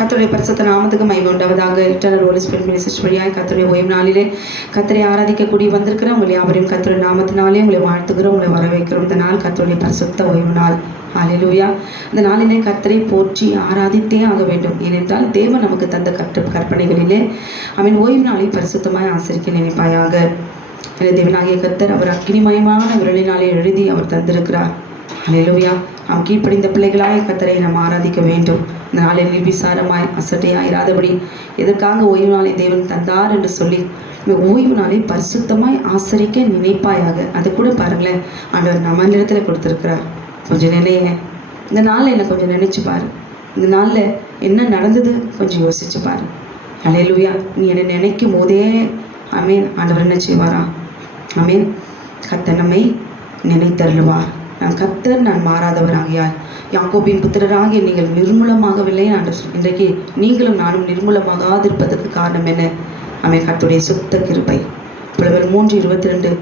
கர்த்தருடைய பரிசுத்த நாமத்துக்கு மகிமை உண்டாவதாக. இட்டர்னல் ஹோலி ஸ்பிரிட் மெசேஜ் வழியாக கர்த்தருடைய ஓய்வு நாளிலே கர்த்தரை ஆராதிக்கக்கூடிய வந்திருக்கிறோம். உங்களை யாவரையும் கர்த்தருடைய நாமத்தினாலே உங்களை வாழ்த்துகிறோம், உங்களை வரவேற்கிறோம். இந்த நாள் கர்த்தருடைய பரிசுத்த ஓய்வு நாள். ஹல்லேலூயா. இந்த நாளிலே கர்த்தரை போற்றி ஆராதித்தே ஆக வேண்டும். ஏனென்றால் தேவன் நமக்கு தந்த கற்பனைகளிலே அவன் ஓய்வு நாளை பரிசுத்தமாய் ஆசரிக்க நினைப்பாயாக. தேவனாகிய கர்த்தர் அவர் அக்கினிமயமான விரலினாலே எழுதி அவர் தந்திருக்கிறார். ஹல்லேலூயா. நாம் கீழ்ப்படிந்த பிள்ளைகளாய் கர்த்தரை நாம் ஆராதிக்க வேண்டும். இந்த நாளில் நிர்விசாரமாய் அசட்டையாயிராதபடி எதற்காக ஓய்வு நாளை தேவன் தந்தார் என்று சொல்லி இந்த ஓய்வு நாளை பரிசுத்தமாய் ஆசரிக்க நினைப்பாயாக. அது கூட பாருங்களேன், ஆண்டவர் நம்ம இடத்துல கொடுத்துருக்கிறார். கொஞ்சம் நினைய இந்த நாளில் என்னை கொஞ்சம் நினைச்சு பாரு. இந்த நாளில் என்ன நடந்தது கொஞ்சம் யோசிச்சு பாரு. ஹல்லேலூயா. நீ என்னை நினைக்கும் போதே ஆமேன் ஆண்டவர் என்ன செய்வாரா? ஆமேன். கர்த்தர் நம்மை நினைத்தருளுவார். நான் கர்த்தர், நான் மாறாதவர் ஆகியார். யாக்கோபின் புத்திரராகிய நீங்கள் நிர்மூலமாகவில்லை. இன்றைக்கு நீங்களும் நானும் நிர்மூலமாகாதிருப்பதற்கு காரணம் என்ன? ஆமேன். கர்த்தருடைய சுத்த கிருபை. புலவர் 3:22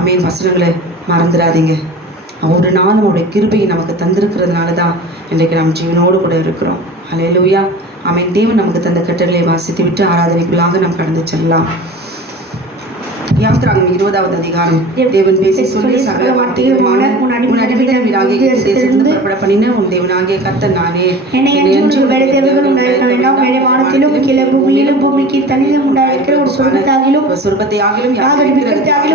ஆமேன் வசனங்களை மறந்துடாதீங்க. ஒரு நாள் அவருடைய கிருபையை நமக்கு தந்திருக்கிறதுனால தான் இன்றைக்கு நாம் ஜீவனோடு கூட இருக்கிறோம். ஹல்லேலூயா. ஆமேன். தேவன் நமக்கு தந்த கட்டளை வாசித்து விட்டு ஆராதனைக்குள்ளாக நாம் கடந்து செல்லலாம். யாத்திராகமம் 20வது அதிகாரம். தேவன் பேசி சொல்லி சகல வார்த்தைகளுமான உன் அடிமைகளாகிய தேசத்திலிருந்து புறப்பட பண்ணின உன் தேவனாகிய கர்த்தர் நானே. வானத்திலும் கீழே பூமியிலும் பூமிக்கு தனிலும் உண்டாயிருக்கிற ஒரு சொர்க்கத்தையாகிலும்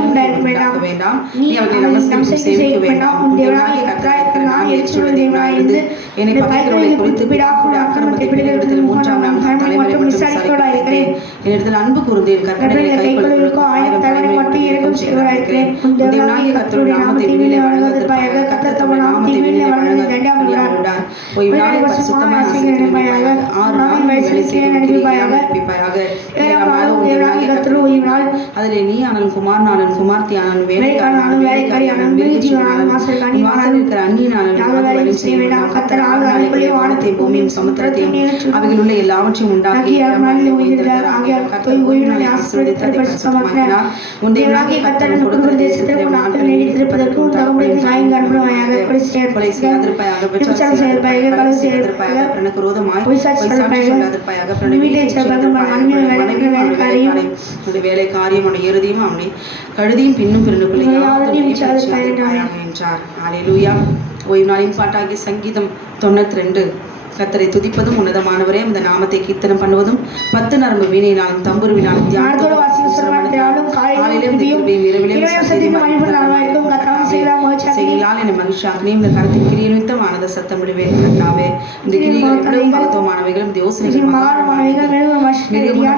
உண்டாயிருக்க வேண்டாம். நீ அவர்களை நமஸ்காரம் செய்ய வேண்டாம். உன் தேவனாகிய கர்த்தராயிருக்கிற நான் எரிச்சலுள்ள தேவனாயிருந்து என்னை பகைக்கிறவர்களை குறித்து பிதாக்களுடைய அக்கிரமத்தை பிள்ளைகளிடத்தில் 3ஆம் நாள் தலைமை மட்டும் விசாரிக்கிறவராயிருக்கிறேன். என்னிடத்தில் அன்பு கூர்ந்தேன். கர்த்தருடைய கைகளுக்கு 1000 தலைமை மட்டும் இறங்கும் செய்வராயிருக்கிறேன். உன் தேவனாகிய கர்த்தருடைய நாமத்தை வீணிலே வணங்குவதற்காக கர்த்தர் தம் நாமத்தை வீணிலே வணங்குவதை தண்டாவிட்டார். ஓய்வு நாளை பரிசுத்தமாய் ஆசரிக்க 6 நாள் வேலை செய்ய நினைப்பாயாக. 7ஆம் நாள் உன் தேவனாகிய கர்த்தருடைய ஓய்வு நாள். அதிலே நீ ஆனாலும் குமாரனாலும் குமார்த்தி ஆனாலும் வேலைக்காரனாலும் வேலைக்காரி ஆனாலும் மிருகஜீவனாலும் வாசல்காணி இருக்கிற அந்நியனாலும் வேலை செய்ய வேண்டாம். கர்த்தர் 6 நாளுக்குள்ளே வானத்தை பூமியும் சமுத்திரத்தையும் அவைகள் உள்ள எல்லாவற்றையும் உண்டாக்கி 7ஆம் நாளில் ஓய்கிறார். ஆகியால் கர்த்தர் ஓய்வு நாளை ஆசீர்வதித்து பரிசுத்தமாக்கினார். உன் தேவனாகிய கர்த்தர் கொடுக்கிற தேசத்தில் உன் நாட்கள் நீடித்திருப்பதற்கு உன் தகப்பனுக்கு நியாயம் காண்பாயாக. கொலை செய்யாதிருப்பாயாக, விபச்சாரம் செய்யாதிருப்பாயாக, கொலை செய்யாதிருப்பாயாக, பிறனுக்கு விரோதமாய் பொய் சாட்சி சொல்லாதிருப்பாயாக, வீட்டை வேலைக்காரியும் அவனுடைய இறுதியும் அவனை கழுதியும் பின்னும் பிறனுக்குள்ளே என்றார். ஹல்லேலூயா. ஓய்வு நாளின் பாட்டாகிய சங்கீதம் 92. கர்த்தரை துதிப்பதும் உன்னதமானவரே இந்த நாமத்தை கீர்த்தனம் பண்ணுவதும் 10 நரம்பு வீணையினாலும் தம்புருவினாலும் செய்யலால் என்னை மகிழ்ச்சியாகனே. இந்த கருத்தின் கிரியை நிமித்தம் ஆனந்த சத்தம் விடுவேன். கர்த்தாவே, இந்த கிரிகளும் மகத்துவமானவைகளும் தேவசனைகளும்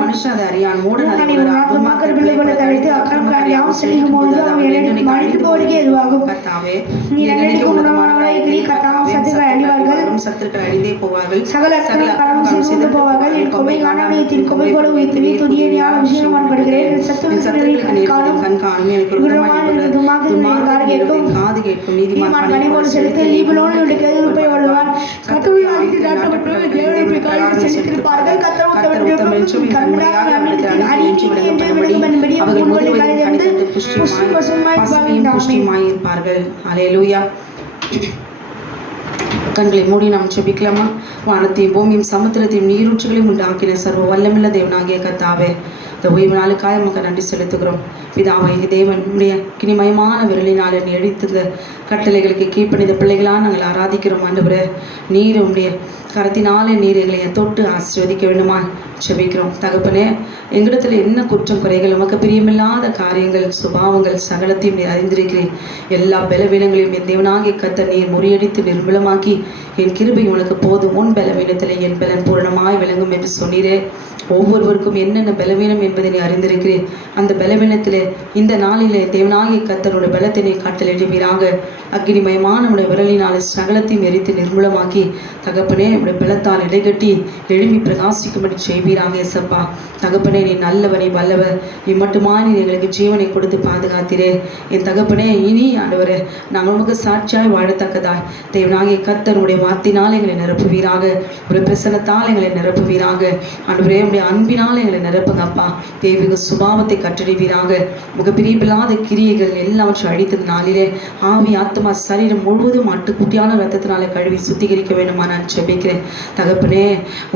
மனுஷன் அதை அறியான். மூடன் சத்துருக்கள் அழிந்தே போவார்கள். சகல செய்து போவார்கள். என் கொம்பை காணாமையத்தின் கொம்பை போல உயர்த்தி துதியை ஞான விஷயம் பண்படுகிறேன். காது கேட்கும் நீதிமான் பணி போல செலுத்த லீபனோடு கேள்வி வருவான். கர்த்தரை அழித்து நாட்டப்பட்டு தேவனை காலில் செலுத்திருப்பார்கள். புஷ்டிமாயிருப்பார்கள். ஹல்லேலூயா. கண்களை மூடி நாம் ஜெபிக்கலாமா? வானத்தையும் பூமியும் சமுத்திரத்தையும் நீரூற்றுகளையும் உண்டாக்கின சர்வ வல்லமுள்ள தேவனாகிய கர்த்தாவே, இந்த ஓய்வு நாளுக்காக நமக்கு நன்றி செலுத்துகிறோம். பிதாவை தேவன் உடைய கினிமயமான விரலினால் நீ எழுதித்த கட்டளைகளுக்கு கீழ்ப்பணிந்த பிள்ளைகளாக நாங்கள் ஆராதிக்கிறோம். ஆண்டவரே, நீர் உடைய கரத்தினாலே நீர் எங்களை தொட்டு ஆசீர்வதிக்க வேண்டுமா ஜெபிக்கிறோம். தகப்பனே, எங்களிடத்தில் என்ன குற்றம் குறைகள் உமக்கு பிரியமில்லாத காரியங்கள் சுபாவங்கள் சகலத்தையும் நீர் அறிந்திருக்கிறேன். எல்லா பலவீனங்களையும் என் தேவனாகிய கர்த்தர் நீர் முறியடித்து நிர்மூலமாக்கி என் கிருபை உனக்கு போதும், உன் பலவீனத்திலே என் பலன் பூரணமாய் விளங்கும் என்று சொன்னீரே. ஒவ்வொருவருக்கும் என்னென்ன பலவீனம் என்பதை நீ அறிந்திருக்கிறேன். அந்த பலவீனத்திலே இந்த நாளிலே தேவனாகிய கர்த்தருடைய பலத்தினை காட்டலிடுவீராக. அக்னிமயமான உடைய விரலினால் சகலத்தையும் எரித்து நிர்மூலமாக்கி தகப்பனே உடைய பலத்தால் இடைகட்டி எழும்பி பிரகாசிக்கும்படி செய்வீராக. இயேசப்பா, தகப்பனே, நீ நல்லவனே வல்லவர். நீ மட்டுமா நீ எங்களுக்கு ஜீவனை கொடுத்து பாதுகாத்திரே. என் தகப்பனே, இனி ஆண்டவரே நாங்கள் உமக்கு சாட்சியாய் வாழத்தக்கதாய் தேவனாகிய கர்த்தருடைய வார்த்தையினால் எங்களை நிரப்புவீராக. ஒரு பிரசனத்தால் எங்களை நிரப்புவீராக. ஆண்டவரே, உடைய அன்பினால் எங்களை நிரப்புங்கப்பா. தெய்வீக சுபாவத்தை கற்றறிவீராக. உங்க பிரியமில்லாத கிரியைகள் எல்லாவற்றையும் அழித்த நாளிலே ஆவி ஆத்மா சரீரம் முழுவதும் ஆட்டுக்குட்டியான ரத்தத்தினால கழுவி சுத்திகரிக்க வேண்டுமா நான் ஜெபிக்கிறேன். தகப்பனே,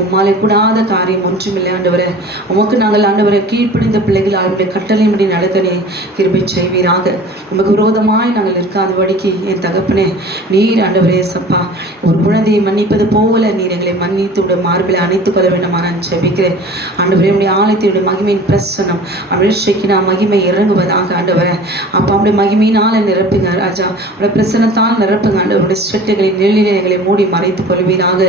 உம்மாலே கூடாத காரியம் ஒன்றுமில்லை ஆண்டவரே. உமக்கு நாங்கள் ஆண்டவரை கீழ்ப்படிந்த பிள்ளைகள் அவருடைய கட்டளையின்படி நடக்கனே கிருபை செய்வீராக. உமக்கு விரோதமாய் நாங்கள் இருக்காதபடிக்கு என் தகப்பனே, நீர் ஆண்டவரே சப்பா ஒரு குழந்தையை மன்னிப்பது போல நீர் எங்களை மன்னித்து உடைய மார்பிலை அணைத்துக் கொள்ள வேண்டுமா நான் ஜெபிக்கிறேன். ஆண்டவரே, உடைய ஆலயத்தினுடைய மகிமையின் பிரசனம் அபிஷேகினா மகிமை இறங்குவதாக ஆண்டவரே. அப்பா அப்படி மகிமையினால நிரப்புங்க ராஜா. உடைய பிரசனத்தால் நிரப்புங்க ஆண்டவருடைய ஸ்வெட்டுகளின் நிழலிலே எங்களை மூடி மறைத்துக் கொள்வீராக.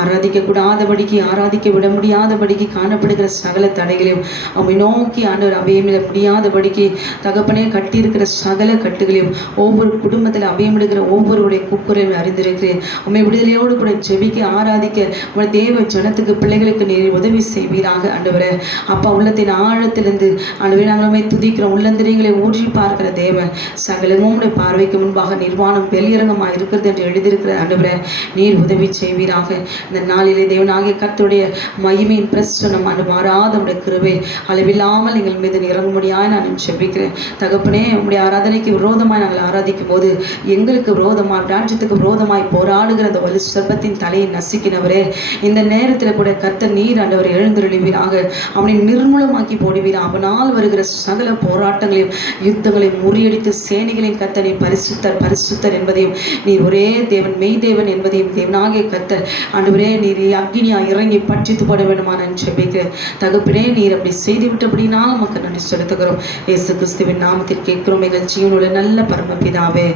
ஆராதிக்க கூடாதபடிக்கு, ஆராதிக்க விட முடியாதபடிக்கு காணப்படுகிற சகல தடைகளையும் அவனை நோக்கி ஆண்டவர் அபயமிட முடியாதபடிக்கு தகப்பனே கட்டியிருக்கிற சகல கட்டுகளையும் ஒவ்வொரு குடும்பத்தில் அபயமிடுகிற ஒவ்வொருடைய கூக்குரலையும் அறிந்திருக்கிறேன். உண்மை விடுதலையோடு கூட ஜெபிக்க ஆராதிக்க உங்கள் தேவ ஜனத்துக்கு பிள்ளைகளுக்கு நீர் உதவி செய்வீராக ஆண்டவரே. அப்பா உள்ளத்தின் ஆழத்திலிருந்து ஆண்டவரே நாங்கள் உண்மை துதிக்கிறோம். உள்ளந்திரியங்களை ஊற்றி பார்க்கிற தேவன் சகலமும் உடைய பார்வைக்கு முன்பாக நிர்வாணம் வெளியரங்கமாக இருக்கிறது என்று எழுதியிருக்கிற ஆண்டவரே நீர் உதவி செய்வீராக. இந்த நாளிலே தேவனாகிய கர்த்தருடைய மகிமையின் பிரசனம் ஆண்டு மாறாத உடைய கிருபை அளவில்லாமல் எங்கள் மீது இறங்கும்படியாய் நான் ஜெபிக்கிறேன். தகப்பனே, உங்களுடைய ஆராதனைக்கு விரோதமாய் நாங்கள் ஆராதிக்கும் போது எங்களுக்கு விரோதமாய் ராஜ்யத்துக்கு விரோதமாய் போராடுகிற அந்த வலு சர்பத்தின் தலையை நசுக்கினவரே, இந்த நேரத்தில் கூட கர்த்தர் நீர் ஆண்டவர் எழுந்தருளுவீராக. அவனை நிர்மூலமாக்கி போடுவீரா. அவனால் வருகிற சகல போராட்டங்களையும் யுத்தங்களையும் முறியடித்து சேனைகளின் கர்த்தர் நீர் பரிசுத்தர் பரிசுத்தர் என்பதையும் நீர் ஒரே தேவன் மெய் தேவன் என்பதையும் தேவனாகிய கர்த்தர் ஆண்டவரே நீர் அக்னியா இறங்கி பற்றித்து போட வேண்டுமா நான் ஜெபிக்கிறேன். தகப்பனே, நீர் அப்படி செய்து விட்டபடினால் நமக்கு நன்றி செலுத்துகிறோம். இயேசு கிறிஸ்துவின் நாமத்தில் கேட்கிறோம் எங்கள் ஜீவனுள்ள நல்ல பரமபிதாவே.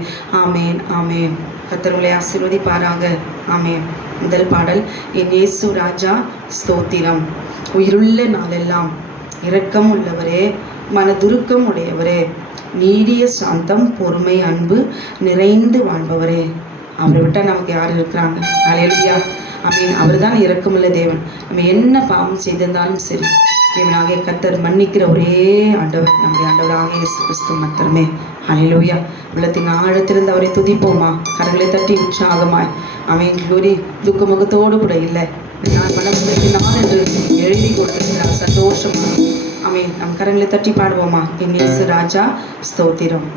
ஆமேன் ஆமேன். கர்த்தர் உங்களை ஆசீர்வதிப்பாராக. ஆமேன். முதல் பாடல். என் இயேசு ராஜா ஸ்தோத்திரம். உயிருள்ள நாளெல்லாம் இரக்கம் உள்ளவரே, மனதுருக்கம் உடையவரே, நீடிய சாந்தம் பொறுமை அன்பு நிறைந்து வாழ்பவரே. அவரை விட்டால் நமக்கு யார் இருக்கிறாங்க? அல்லேலூயா. ஆமீன். அவர் தான் இரக்கமுள்ள தேவன். நம்ம என்ன பாவம் செய்திருந்தாலும் சரி தேவனாகிய கர்த்தர் மன்னிக்கிற ஒரே ஆண்டவர் நம்முடைய ஆண்டவராகிய இயேசு கிறிஸ்து மாத்திரமே. அல்லேலூயா. உள்ளத்தின் ஆழத்திலிருந்து அவரை துதிப்போமா? கரங்களை தட்டி உற்சாகமாய். அவன் க்ளோரி துக்க முகத்தோடு கூட இல்லை, நான் மனமுகத்தினால் என்று எழுதி கொடுத்திருக்கிறார் சந்தோஷமா. அவன் நம் கரங்களை தட்டி பாடுவோமா? என் இயேசு ராஜா ஸ்தோத்திரம்.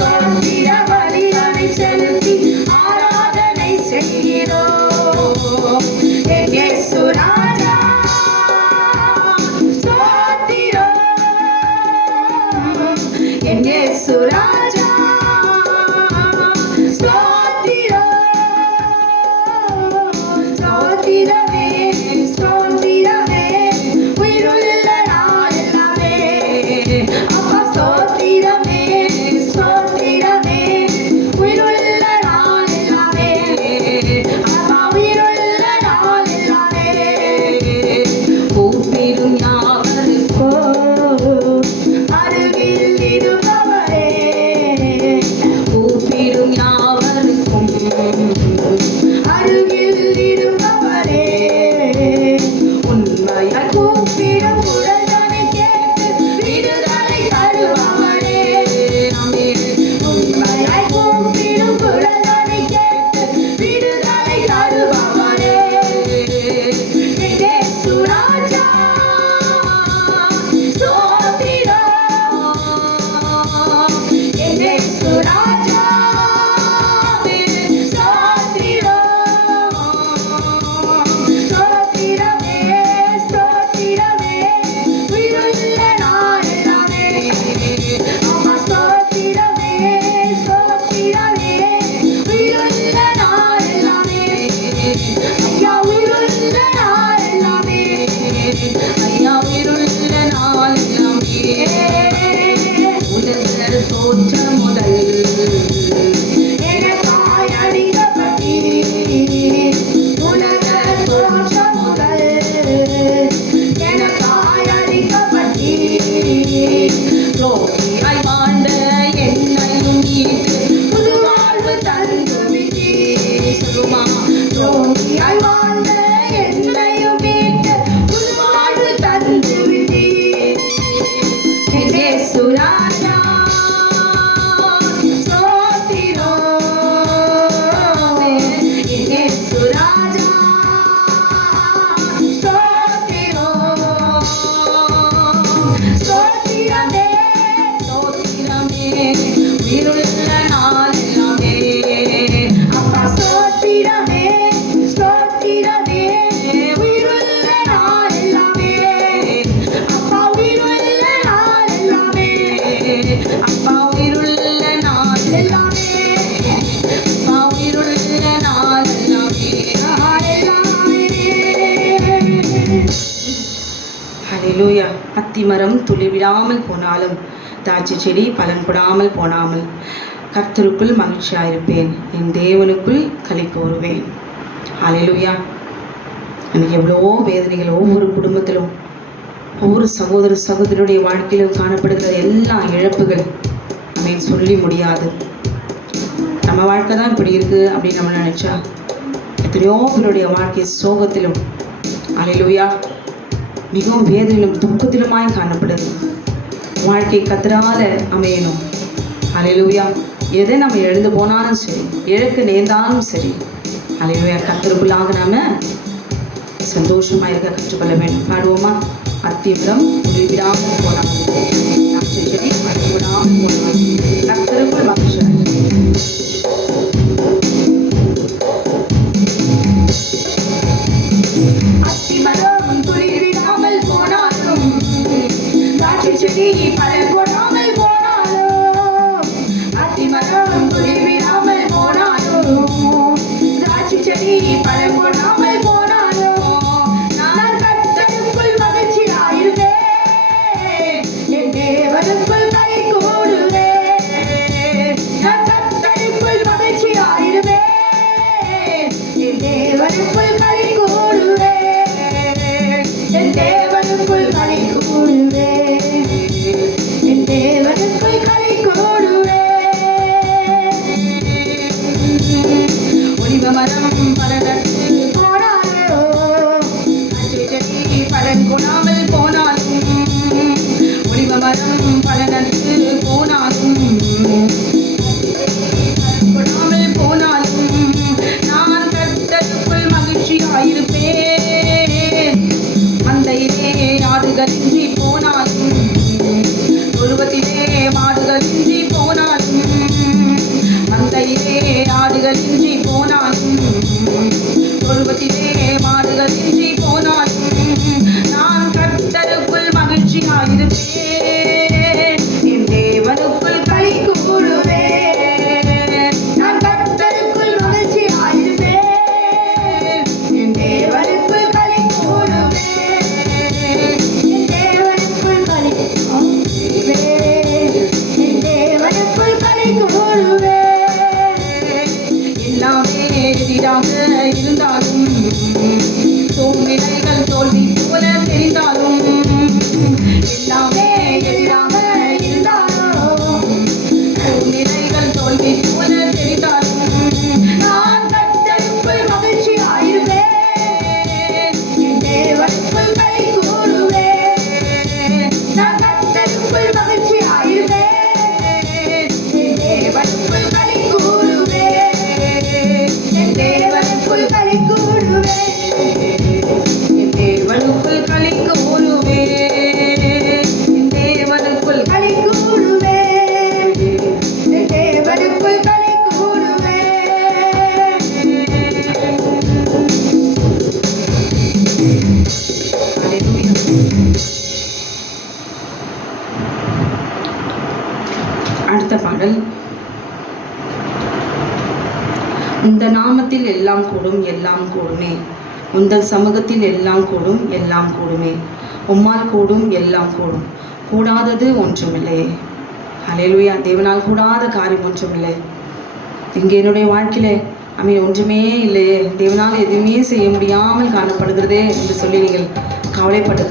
ஸ்தோத்திர பலிகளை செலுத்தி ஆராதனை செய்கிறோம். என் இயேசு ராஜா ஸ்தோத்திரம். என் இயேசு ராஜா ஸ்தோத்திரம். ஸ்தோத்திரமே ஸ்தோத்திரமே உயிருள்ள நாள் எல்லாமே. அப்பா ஸ்தோத்திரமே ஸ்தோத்திரமே உயிருள்ள நாள் எல்லாமே. அப்பா உயிருள்ள நாள் எல்லாமே. கூப்பிடும் யாவருக்கோ அருகில் இருப்பவரே. கூப்பிடும் யாவருக்கும் அருகில் இருப்பவரே. உண்மையாய் கூப்பிடும் குரல்களை கேட்டு விடுதலை தருபவரே. உண்மையாய் கூப்பிடும் குரல்களை கேட்டு விடுதலை தருபவரே. என் இயேசு ராஜா ஸ்தோத்திரம். என் இயேசு ராஜா ஸ்தோத்திரமே ஸ்தோத்திரமே உயிருள்ள நாள் எல்லாமே. அம்மா ஸ்தோத்திரமே ஸ்தோத்திரமே உயிருள்ள நாள் எல்லாமே. ஐயா உயிருள்ள நாள் எல்லாமே. ஐயா உயிருள்ள நாள் எல்லாமே. உலக தோற்றம் முதல் எனக்காய் அடிக்கப்பட்டீர். உலக தோற்றம் முதல் எனக்காய் அடிக்கப்பட்டீர். துரோகியாய் வாழ்ந்த என்னையும் மீட்டு புது வாழ்வு தந்து விட்டீர். சொல்லுமா, துரோகியாய் வாழ்ந்த என்னையும் மீட்டு புது வாழ்வு தந்து விட்டீர். என் இயேசு ராஜா ஸ்தோத்திரம். என் இயேசு ராஜா ஸ்தோத்திரம். ஸ்தோத்திரமே ஸ்தோத்திரமே உயிருள்ள நாள் எல்லாமே. அப்பா ஸ்தோத்திரமே ஸ்தோத்திரமே உயிருள்ள நாள் எல்லாமே. அப்பா உயிருள்ள நாள் எல்லாமே. அப்பா உயிருள்ள நாள் எல்லாமே. அப்பா உயிருள்ள நாள் எல்லாமே. ஹல்லேலூயா. அத்திமரம் துளிர் விடாமல் போனாலும் திராட்சை செடி பலன் கொடாமல் போனாமல் கர்த்தருக்குள் மகிழ்ச்சியாயிருப்பேன். என் தேவனுக்குள் களி கூறுவேன். ஹல்லேலூயா. எனக்கு எவ்வளவோ வேதனைகள் ஒவ்வொரு குடும்பத்திலும் ஒவ்வொரு சகோதர சகோதரியுடைய வாழ்க்கையிலும் காணப்படுகிற எல்லா இழப்புகள் நம்ம சொல்லி முடியாது. நம்ம வாழ்க்கை தான் இப்படி இருக்குது அப்படின்னு நம்ம நினச்சா எத்தனையோ பேருடைய வாழ்க்கை சோகத்திலும் ஹல்லேலூயா மிகவும் வேதனையிலும் துக்கத்திலுமாய் காணப்படுது. வாழ்க்கை கத்தரால அமையணும். ஹல்லேலூயா. எதை நம்ம எழுந்து போனாலும் சரி, இழக்க நேர்ந்தாலும் சரி, ஹல்லேலூயா கர்த்தருக்குள்ளாக நாம சந்தோஷமாக இருக்க கற்றுக்கொள்ள வேண்டும். பாடுவோமா? அத்திமரம் துளிர் விடாமல் போனாலும் திராட்சை செடி பலன் கொடாமல் போனாலும் கர்த்தருக்குள் மகிழ்ச்சியாய். அத்திமரம் துளிர் விடாமல் போனாலும் திராட்சை செடி பலன் கொடாமல் போனாலும். அத்திமரம் துளிர் விடாமல் போனாலும் திராட்சை செடி பலன் கொடாமல் போனாலும் நான் கர்த்தருக்குள் மகிழ்ச்சியாயிருவேன். என் தேவனுக்குள் களி கூறுவேன். உந்த நாமத்தில் எல்லாம் கூடும், எல்லாம் கூடுமே. உந்தன் சமூகத்தில் எல்லாம் கூடும், எல்லாம் கூடுமே. உம்மால் கூடும், எல்லாம் கூடும். கூடாதது ஒன்றுமில்லையே. ஹல்லேலூயா. தேவனால் கூடாத காரியம் ஒன்றுமில்லை. இங்கே என்னுடைய வாழ்க்கையில ஒன்றுமே இல்லையே, தேவனால் எதுவுமே செய்ய முடியாமல் காணப்படுகிறதே என்று சொல்லி நீங்கள் கவலைப்பட்டு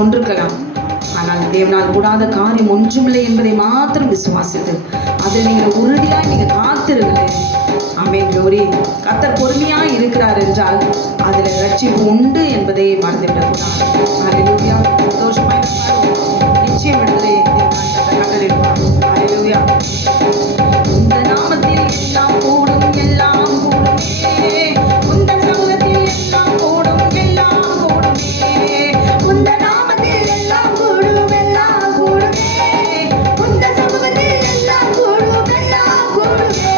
கொண்டிருக்கலாம். ஆனால் தேவனால் கூடாத காரியம் ஒன்றுமில்லை என்பதை மாத்திரம் விசுவாசித்து அதில் நீங்கள் உறுதியாய் நீங்கள் காத்திருங்களேன். ஆமென். க்ளோரி. கர்த்தர் பொறுமையாய் இருக்கிறார் என்றால் அதில் ரட்சிப்பு உண்டு என்பதை மறந்துவிடக்கூடாது. ஹல்லேலூயா. சந்தோஷமாய் நிச்சயம் விடுதலை கட்டளையிடுவார். ஹல்லேலூயா. இந்த நாமத்தில் எல்லாம் கூடும், எல்லாம் கூடுமே. உந்த சமூகத்தில் எல்லாம் கூடும், எல்லாம் கூடுமே. உந்த நாமத்தில் எல்லாம் கூடும், எல்லாம் கூடுமே. உந்த சமூகத்தில் எல்லாம் கூடும், எல்லாம் கூடுமே.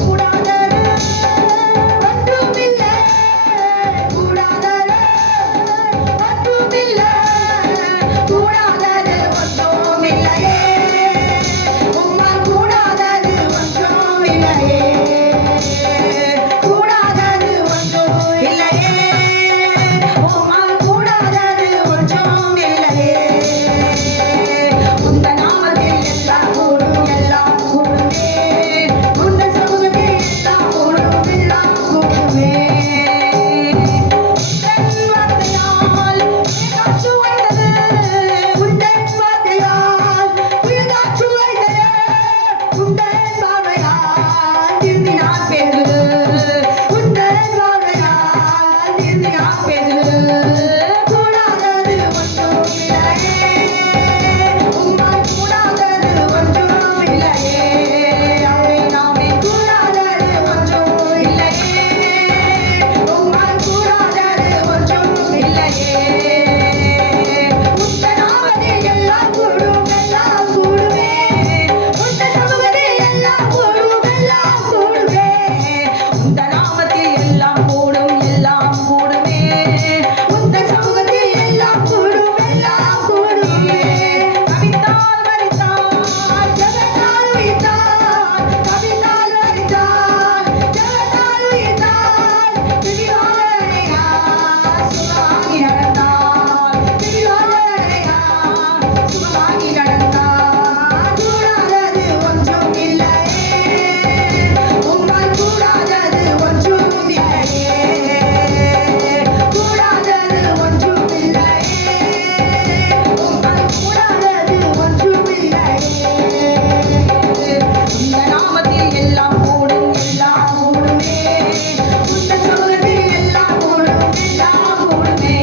கூடாதது ஒன்றுமில்லை, கூடாதது ஒன்றுமில்லை, கூடாதது ஒன்றுமில்லையே. உம்மால் கூடாதது ஒன்றும் இல்லையே, கூடாதது ஒன்றும் இல்லையே. உம்மால் கூடாதது ஒன்றும் இல்லையே. உந்த நாமத்தில் எல்லாம் கூடும், எல்லாம் கூடுமே. உந்த சமூகத்தில் எல்லாம் கூடும், எல்லாம் கூடுமே. உந்தன் வார்த்தையால் காற்று வைத்தது, உந்தன் வார்த்தையால் புயல் காற்று வைத்தது, உந்தன் பார்வையால் திரும்பினார் பேதுரு, உந்தன் பார்வையால் திரும்பினார் பேதுரு. கூடாதது ஒன்றும் இல்லையே, உம்மால் கூடாதது ஒன்றும் இல்லையே. ஆமென், ஆமென். கூடாதது ஒன்றும் இல்லையே, உம்மால் கூடாதது ஒன்றும் இல்லையே. உந்த நாமத்தில் எல்லாம் கூடும், எல்லாம் கூடுமே. உந்த சமூகத்தில் எல்லாம் கூடும், எல்லாம் கூடுமே. உந்த நாமத்தில் எல்லாம் கூடும், எல்லாம் கூடுமே. உந்த சமூகத்தில் எல்லாம் கூடும், எல்லாம் கூடுமே. கவித்தால் மரித்தார், ஜெபத்தால் உயிர்த்தார். கவித்தால் மரித்தார், ஜெபத்தால் உயிர்த்தார். திரிவாளனையார், சுகமாகி நடந்தார். திரிவாளனையார், சுகமாகி நடந்தார். கூடாதது ஒன்றும் இல்லையே, உம்மால் கூடாதது ஒன்றும் இல்லையே, கூடாதது ஒன்றும் இல்லையே, உம்மால் கூடாதது ஒன்றும் இல்லையே. உந்த நாமத்தில் எல்லாம் கூடும், எல்லாம் கூடுமே. உந்த சமூகத்தில் எல்லாம் கூடும், எல்லாம் கூடுமே.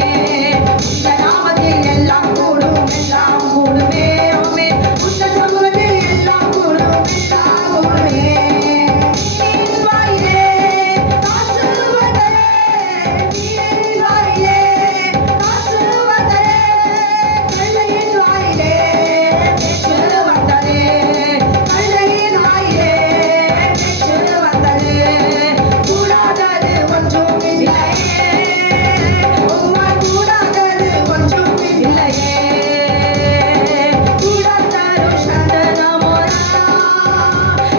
உந்த நாமத்தில் எல்லாம் கூடும், எல்லாம் கூடுமே. ஆமென். உந்த சமூகத்தில் எல்லாம் கூடும், எல்லாம் கூடுமே. நீரின் வாயிலே காசு வந்ததே, நீரின் வாயிலே காசு வந்ததே. கல்லையின் வாயிலே பேச்சு வந்ததே, கல்லையின் வாயிலே பேச்சு வந்ததே. கூடாதது ஒன்றும் இல்லையே, உம்மால் கூடாதது ஒன்றும் இல்லையே. கூடாதரு சந்தனமோரா,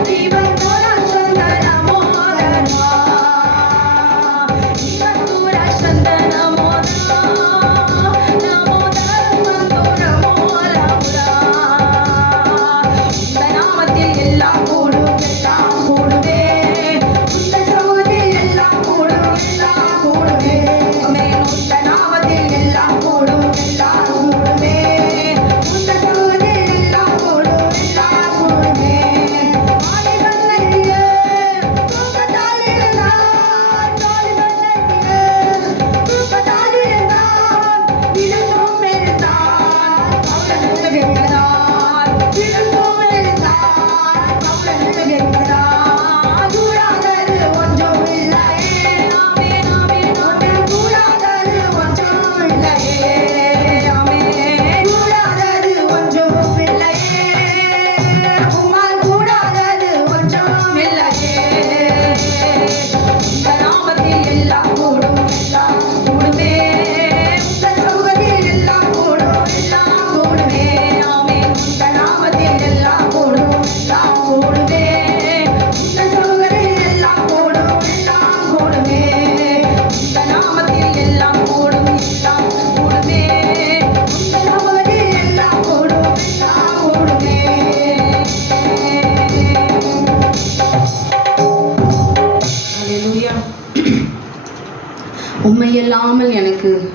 ஜீவன் தோரா சந்தனமோரா, ஜீவன் தோரா சந்தனமோரா, நமோ தர்மந்தோரமோரா. உந்த நாமத்தில் எல்லாம் கூடும், எல்லாம் கூடுமே. உந்த சமூகத்தில் எல்லாம் கூடும், எல்லாம் கூடுமே. ஆமென். உந்த நாமத்தில் எல்லாம் கூடும், எல்லாம் கூடுமே. உந்த சமூகத்தில் எல்லாம் கூடும், எல்லாம் கூடுமே. வாலிபனையே தூக்கத்தால் எழுந்தார், வாலிபனையே தூக்கத்தால்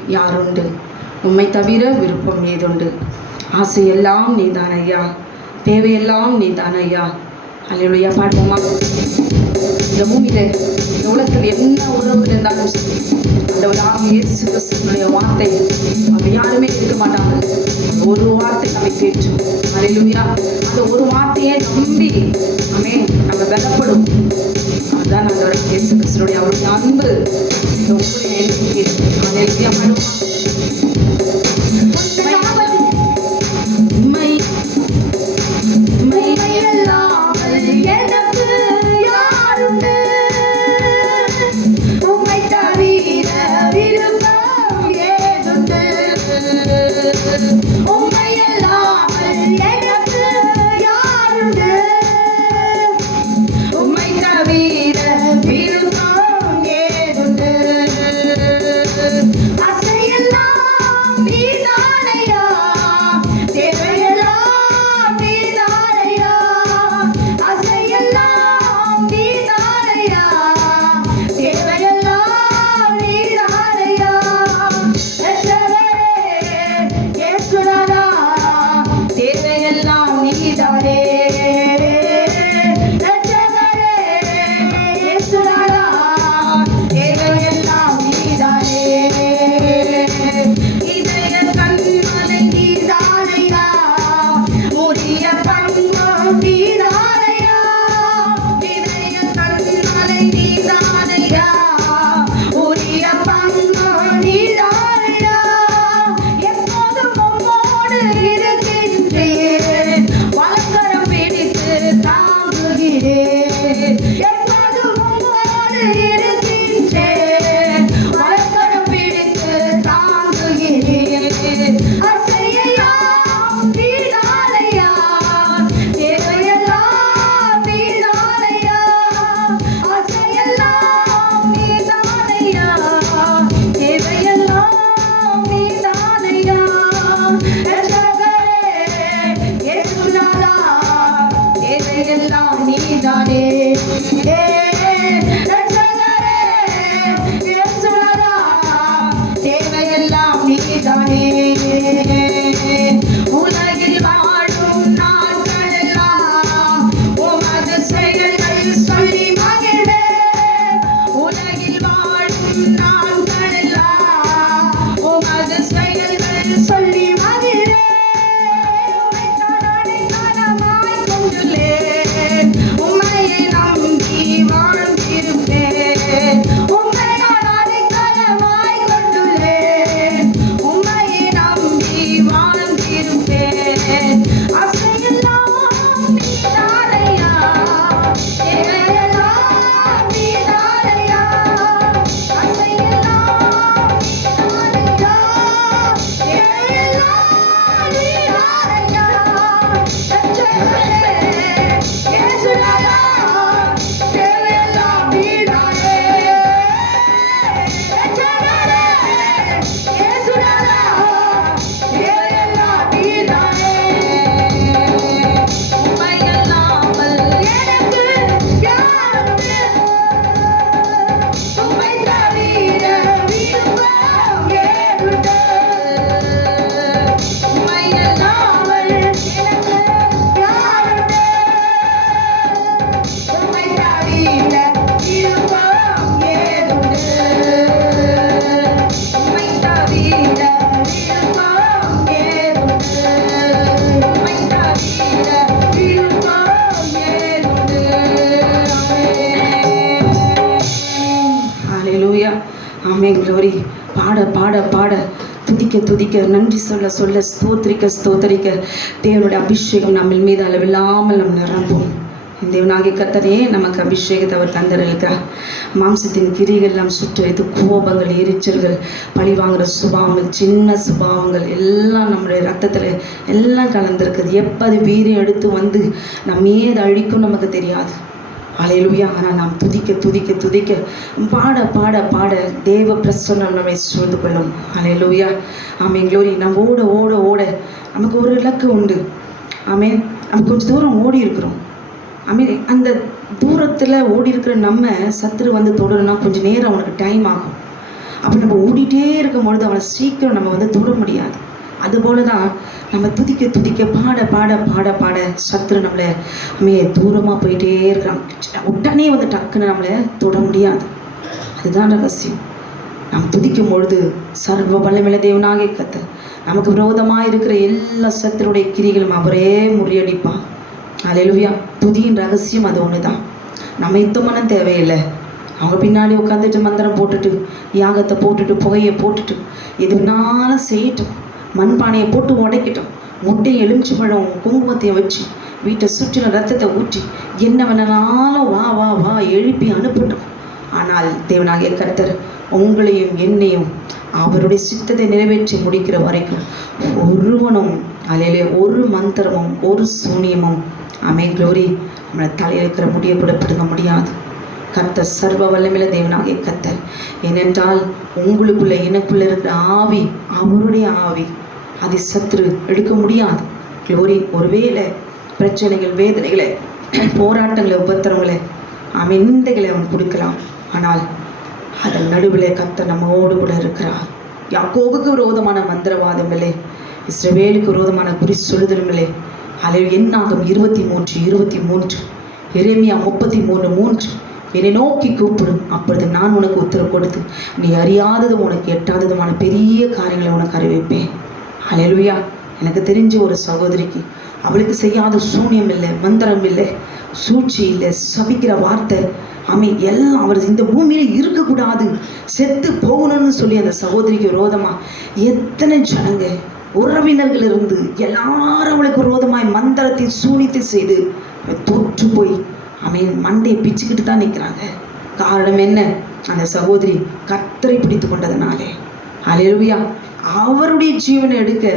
யாருண்டு? உம்மை தவிர விருப்பம் ஏதுண்டு? ஆசையெல்லாம் நீதான் ஐயா, தேவையெல்லாம் நீதான் ஐயா. அல்லேலூயா. பாடுவோமா? இந்த பூமியில இந்த உலகத்தில் என்ன உறவு இருந்தாலும் சரி, அந்த இயேசு கிறிஸ்துவினுடைய வார்த்தை அப்படி யாருமே இருக்க மாட்டாங்க. ஒரு வார்த்தை நம்மை கேட்கும். அல்லேலூயா. அந்த ஒரு வார்த்தையை நம்பி நம்ம பலப்படும். அதுதான் அந்த இயேசு கிறிஸ்துவினுடைய அவருடைய அன்பு. அல்லேலூயா. பாடுவோமா? ஆமென். க்ளோரி. பாட பாட பாட, துதிக்க துதிக்க, நன்றி சொல்ல சொல்ல, ஸ்தோத்திரிக்க ஸ்தோத்திரிக்க, தேவனுடைய அபிஷேகம் நம்ம மீது அளவில்லாமல் நம் நிரம்பும். தேவனாகிய கர்த்தரே நமக்கு அபிஷேகத்தை அவர் தந்திருக்கிறார். மாம்சத்தின் கிரிகள் எல்லாம் சுற்றறித்து கோபங்கள், எரிச்சல்கள், பழி வாங்குகிற சுபாவங்கள், சின்ன சுபாவங்கள் எல்லாம் நம்முடைய ரத்தத்தில் எல்லாம் கலந்துருக்குது. எப்போ அது வீரியம் எடுத்து வந்து நம்ம ஏது அழிக்கும் நமக்கு தெரியாது. அல்லேலூயா. ஆனால் நாம் துதிக்க துதிக்க துதிக்க, பாட பாட பாட தேவ பிரசன்னம் நம்மை சூழ்ந்து கொள்ளும். அல்லேலூயா. ஆமென். க்ளோரி. நம்ம ஓட ஓட ஓட நமக்கு ஒரு இலக்கு உண்டு. ஆமென். நம்ம கொஞ்சம் தூரம் ஓடி இருக்கிறோம். ஆமென். அந்த தூரத்தில் ஓடி இருக்கிற நம்ம சத்துரு வந்து தொடரணும்னா கொஞ்சம் நேரம் அவனுக்கு டைம் ஆகும். அப்போ நம்ம ஓடிட்டே இருக்கும் பொழுது அவனை சீக்கிரம் நம்ம வந்து தொட முடியாது. அதுபோல தான் நம்ம துதிக்க துதிக்க பாட பாட பாட பாட சத்துரு நம்மளை தூரமாக போயிட்டே இருக்கிறான். உடனே வந்து டக்குன்னு நம்மளை தொட முடியாது. அதுதான் ரகசியம். நாம் துதிக்கும் பொழுது சர்வ வல்லமையுள்ள தேவனாகிய கர்த்தர் நமக்கு விரோதமாக இருக்கிற எல்லா சத்துருடைய கிரிகளும் அவரே முறியடிப்பான். அல்லேலூயா. துதியின் ரகசியம் அது ஒன்று தான். நம்ம யுத்தமான தேவையில்லை. அவங்க பின்னாடி உட்காந்துட்டு மந்திரம் போட்டுட்டு யாகத்தை போட்டுட்டு புகையை போட்டுட்டு எதுனாலும் செய்யட்டும், மண்பானையை போட்டு உடைக்கட்டும், முட்டை எலுமிச்சை பழம் குங்குமத்தையும் வச்சு வீட்டை சுற்றின ரத்தத்தை ஊற்றி என்ன வேணாலும் வா வா வா எழுப்பி அனுப்பட்டும். ஆனால் தேவனாகிய கர்த்தர் உங்களையும் என்னையும் அவருடைய சித்தத்தை நிறைவேற்றி முடிக்கிற வரைக்கும் ஒருவனும் அலையிலே ஒரு மந்திரமும் ஒரு சூனியமும் க்ளோரி நம்மளை தலையில் இருக்கிற முடிய கூட பிடுங்க முடியாது. கர்த்தர் சர்வ வல்லமையுள்ள தேவனாகிய கர்த்தர். ஏனென்றால் உங்களுக்குள்ள எனக்குள்ள இருக்கிற ஆவி அவருடைய ஆவி. அதை சத்துரு எடுக்க முடியாது. க்ளோரி. ஒருவேளை பிரச்சனைகள், வேதனைகளை, போராட்டங்களை, உபத்திரங்களை, நிந்தைகளை அவன் கொடுக்கலாம். ஆனால் அதன் நடுவில் கர்த்தர் நம்மோடு கூட இருக்கிறார். யாக்கோபுக்கு விரோதமான மந்திரவாதம் இல்லை, இஸ்ரவேலுக்கு விரோதமான குறி சொல்லுதலும் இல்லை. அதில் என்னாகும் 23:23, எரேமியா 33:3, என்னை நோக்கி கூப்பிடும், அப்பொழுது நான் உனக்கு உத்தரவு கொடுத்து நீ அறியாததும் உனக்கு எட்டாததுமான பெரிய காரியங்களை உனக்கு அறிவிப்பேன். அல்லேலூயா. எனக்கு தெரிஞ்ச ஒரு சகோதரிக்கு அவளுக்கு செய்யாத சூனியம் இல்லை, மந்திரம் இல்லை, சூழ்ச்சி இல்லை, சபிக்கிற வார்த்தை எல்லாம் அவர் இந்த பூமியில் இருக்கக்கூடாது, செத்து போகணும்னு சொல்லி அந்த சகோதரிக்கு விரோதமா எத்தனை ஜனங்க உறவினர்கள் இருந்து எல்லாரும் அவளுக்கு விரோதமாய் மந்திரத்தை சூனித்து செய்து தோற்று போய் மண்டையை பிச்சுக்கிட்டு தான் நிற்கிறாங்க. காரணம் என்ன? அந்த சகோதரி கர்த்தரை பிடித்து கொண்டதுனாலே. அல்லேலூயா. அவருடைய ஜீவனை எடுக்க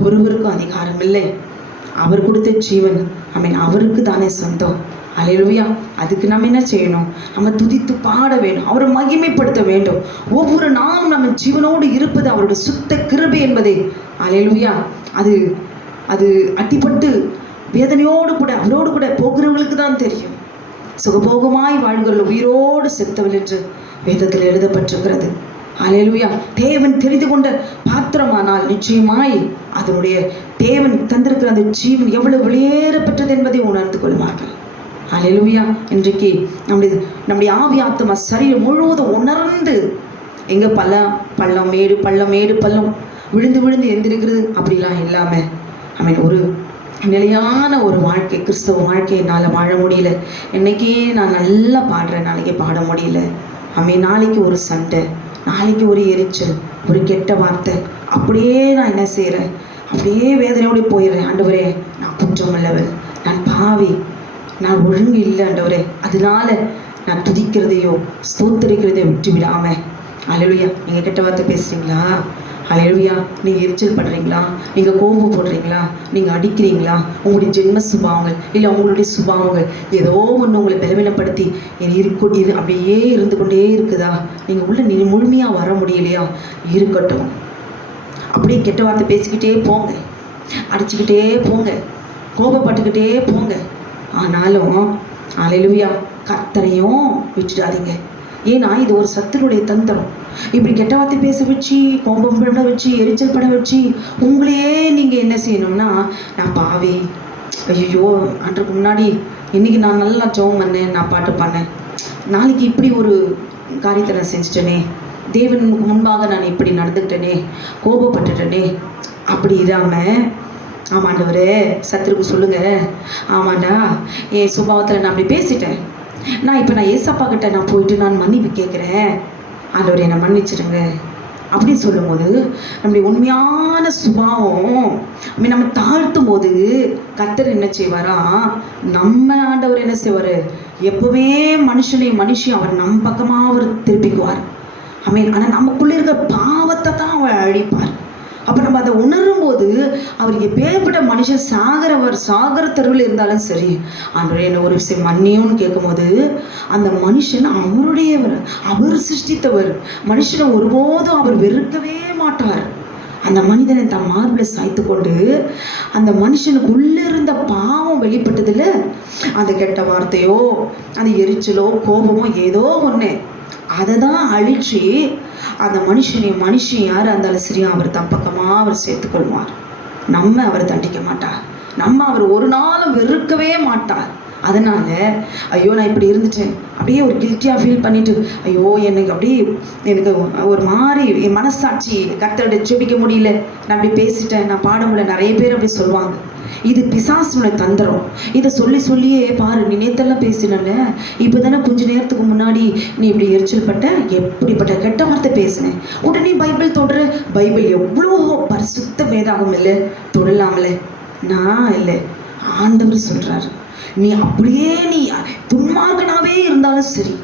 ஒருவருக்கும் அதிகாரம் இல்லை. அவர் கொடுத்த ஜீவன் அவருக்கு தானே சொந்தம். அல்லேலூயா. அதுக்கு நம்ம என்ன செய்யணும்? நம்ம துதித்து பாட வேண்டும், அவரை மகிமைப்படுத்த வேண்டும். ஒவ்வொரு நாளும் நம்ம ஜீவனோடு இருப்பது அவருடைய சுத்த கிருபை என்பதை அல்லேலூயா அது அது அட்டிப்பட்டு வேதனையோடு கூட அவரோடு கூட போகிறவர்களுக்கு தான் தெரியும். சுகபோகமாய் வாழ்கள் உயிரோடு செத்தவள் என்று வேதத்தில் எழுதப்பட்டிருக்கிறது. அல்லேலூயா. தேவன் தெரிந்து கொண்ட பாத்திரமானால் நிச்சயமாய் அதனுடைய தேவன் தந்திருக்கிற அந்த ஜீவன் எவ்வளவு வெளியேறப்பட்டது என்பதை உணர்ந்து கொள்வார்கள். அல்லேலூயா. இன்றைக்கு நம்முடைய ஆவி ஆத்மா சரீரம் முழுவதும் உணர்ந்து எங்க பள்ளம் மேடு பள்ளம் விழுந்து விழுந்து எந்திருக்கிறது அப்படிலாம் இல்லாமல் ஒரு நிலையான ஒரு வாழ்க்கை, கிறிஸ்தவ வாழ்க்கை என்னால் வாழ முடியல. இன்னைக்கு நான் நல்லா பாடுறேன், நாளைக்கு பாட முடியல. நாளைக்கு ஒரு சண்டை, நாளைக்கு ஒரு எரிச்சல், ஒரு கெட்ட வார்த்தை, அப்படியே நான் என்ன செய்கிறேன்? அப்படியே வேதனையோடு போயிடுறேன். ஆண்டவரே, நான் குற்றம் இல்லவள், நான் பாவி, நான் ஒழுங்கு இல்லை ஆண்டவரே. அதனால நான் துதிக்கிறதையோ ஸ்தோத்தரிக்கிறதையோ விட்டு விடாமல். அல்லேலூயா. நீங்கள் கெட்ட வார்த்தை பேசுகிறீங்களா? அல்லேலூயா. நீங்கள் எரிச்சல் பண்ணுறீங்களா? நீங்கள் கோபம் போடுறீங்களா? நீங்கள் அடிக்கிறீங்களா? உங்களுடைய ஜென்ம சுபாவங்கள் இல்லை உங்களுடைய சுபாவங்கள் ஏதோ ஒன்று உங்களை பலவீனப்படுத்தி இது அப்படியே இருந்து கொண்டே இருக்குதா? நீங்கள் உள்ள முழுமையாக வர முடியலையா? இருக்கட்டும். அப்படியே கெட்ட வார்த்தை பேசிக்கிட்டே போங்க, அடிச்சுக்கிட்டே போங்க, கோபப்பட்டுக்கிட்டே போங்க. ஆனாலும் அல்லேலூயா கர்த்தரையும் விட்டுடாதீங்க. ஏன்னா இது ஒரு சத்துருடைய தந்திரம். இப்படி கெட்ட வார்த்தை பேச வச்சு, கோபம் பட வச்சு, எரிச்சல் பட வச்சு உங்களையே நீங்கள் என்ன செய்யணும்னா, நான் பாவி, ஐயோ அன்றைக்கு முன்னாடி இன்றைக்கி நான் நல்லா ஜெபம் பண்ணேன், நான் பாட்டு பண்ணேன், நாளைக்கு இப்படி ஒரு காரியத்தை நான் செஞ்சுட்டேனே, தேவனுக்கு முன்பாக நான் இப்படி நடந்துக்கிட்டேனே, கோபப்பட்டுட்டேனே, அப்படி இல்லாமல் ஆமாண்டவரே சத்துருக்கு சொல்லுங்க, ஆமாண்டா என் சுபாவத்தில் நான் அப்படி பேசிட்டேன், நான் ஏசப்பா கிட்ட நான் போயிட்டு நான் மன்னிப்பு கேட்குறேன், ஆண்டவரே என்னை மன்னிச்சிடுங்க அப்படின்னு சொல்லும்போது நம்முடைய உண்மையான சுபாவம் நம்ம தாழ்த்தும் போது கர்த்தர் என்ன செய்வாரா? நம்ம ஆண்டவர் என்ன செய்வார்? எப்பவுமே மனுஷியும் அவர் நம் பக்கமாக அவர் திருப்பிக்குவார். ஆனால் நமக்குள்ளே இருக்கிற பாவத்தை தான் அவர் அழிப்பார். அப்போ நம்ம அதை உணரும் போது அவர் எப்பேற்பட்ட மனுஷன் சாகர தெருவில் இருந்தாலும் சரி, ஆண்டவரே என்ன ஒரு விஷயம் மன்னியும்னு கேட்கும்போது அந்த மனுஷன் அவருடையவர், அவர் சிருஷ்டித்தவர், மனுஷனை ஒருபோதும் அவர் வெறுக்கவே மாட்டார். அந்த மனிதனை தன் மார்பில் சாய்த்து கொண்டு அந்த மனுஷனுக்கு உள்ளே இருந்த பாவம் வெளிப்பட்டதில் அந்த கெட்ட வார்த்தையோ அந்த எரிச்சலோ கோபமோ ஏதோ ஒன்று அதை தான் அழிச்சு அந்த மனுஷன் யார் இருந்தாலும் சரி அவர் தப்பக்கமாக அவர் சேர்த்துக்கொள்வார். நம்ம அவர் தண்டிக்க மாட்டார். நம்ம அவர் ஒரு நாளும் வெறுக்கவே மாட்டார். அதனால ஐயோ நான் இப்படி இருந்துட்டேன் அப்படியே ஒரு கில்ட்டியாக ஃபீல் பண்ணிட்டு ஐயோ எனக்கு ஒரு மாதிரி என் மனசாட்சி கர்த்தரோட ஜெபிக்க முடியல, நான் அப்படி பேசிட்டேன், நான் பாட முடியல. நிறைய பேர் அப்படி சொல்லுவாங்க. இது பிசாசுனுடைய தந்திரம். இதை சொல்லியே பாரு, நீ நேத்தெல்லாம் பேசினல, இப்போ தானே கொஞ்ச நேரத்துக்கு முன்னாடி நீ இப்படி எரிச்சல் பட்ட, எப்படிப்பட்ட கெட்ட வார்த்தை பேசினேன், உடனே பைபிள் தொடுற. பைபிள் எவ்வளோ பரிசுத்த வேதாகம் இல்லை, தொடலாமல. நான் இல்லை, ஆண்டவர் சொல்றாரு, நீ அப்படியே நீ துன்மார்க்கனாவே இருந்தாலும் சரி,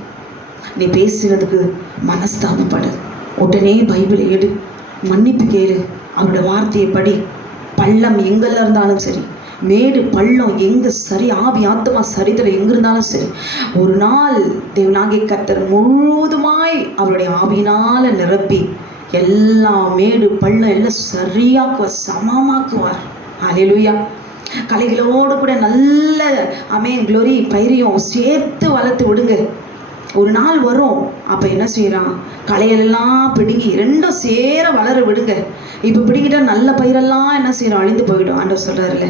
நீ பேசுறதுக்கு மனஸ்தாபப்படு, உடனே பைபிளை எடு, மன்னிப்பு கேளு, அவரோட வார்த்தையை படி. பள்ளம் எங்கெல்லாம் இருந்தாலும் சரி, மேடு பள்ளம் எங்க சரி, ஆவி ஆத்மா சரிதல் எங்க இருந்தாலும் சரி, ஒரு நாள் தேவனாகிய கர்த்தர் முழுவதுமாய் அவருடைய ஆவியினால நிரப்பி எல்லா மேடு பள்ளம் எல்லாம் சரியாக்குவார், சமமாக்குவார். ஹல்லேலூயா. கலைகளோடு கூட நல்ல ஆமென் க்ளோரி பயிரையும் சேர்த்து வளர்த்து விடுங்க. ஒரு நாள் வரும், அப்போ என்ன செய்யறான், களையெல்லாம் பிடுங்கி ரெண்டும் சேர வளர விடுங்க. இப்போ பிடிக்கிட்டா நல்ல பயிரெல்லாம் என்ன செய்யறோம், அழிந்து போயிடும். ஆண்டவர் சொல்றாருல்ல.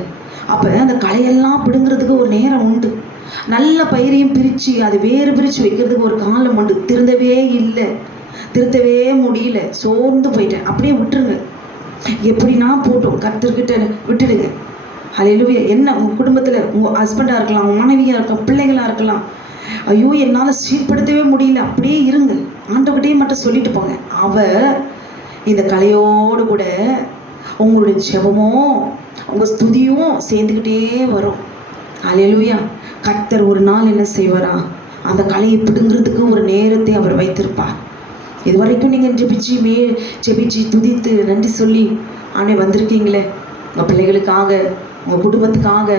அப்போ அந்த களையெல்லாம் பிடுங்கிறதுக்கு ஒரு நேரம் உண்டு. நல்ல பயிரையும் பிரித்து அதை வேறு பிரித்து வைக்கிறதுக்கு ஒரு காலம் உண்டு. திருத்தவே முடியல, சோர்ந்து போயிட்டேன், அப்படியே விட்டுருங்க. எப்படின்னா போட்டோம், கர்த்தர்கிட்ட விட்டுடுங்க. ஹல்லேலூயா. என்ன உங்கள் குடும்பத்தில் உங்கள் ஹஸ்பண்டாக இருக்கலாம், உங்கள் மனைவியாக இருக்கலாம், பிள்ளைங்களாக இருக்கலாம், ஐயோ என்னால் சீர்படுத்தவே முடியல, அப்படியே இருங்க. ஆண்டவர்கிட்டயே மட்டும் சொல்லிட்டு போங்க. இந்த கலையோடு கூட உங்களுடைய ஜெபமும் உங்கள் ஸ்துதியும் சேர்ந்துக்கிட்டே வரும். ஹல்லேலூயா. கர்த்தர் ஒரு நாள் என்ன செய்வாரா, அந்த கலையை பிடுங்கிறதுக்கு ஒரு நேரத்தை அவர் வைத்திருப்பார். இது வரைக்கும் நீங்கள் ஜெபிச்சு துதித்து நன்றி சொல்லி வந்திருக்கீங்களே, உங்கள் பிள்ளைகளுக்காக, உங்கள் குடும்பத்துக்காக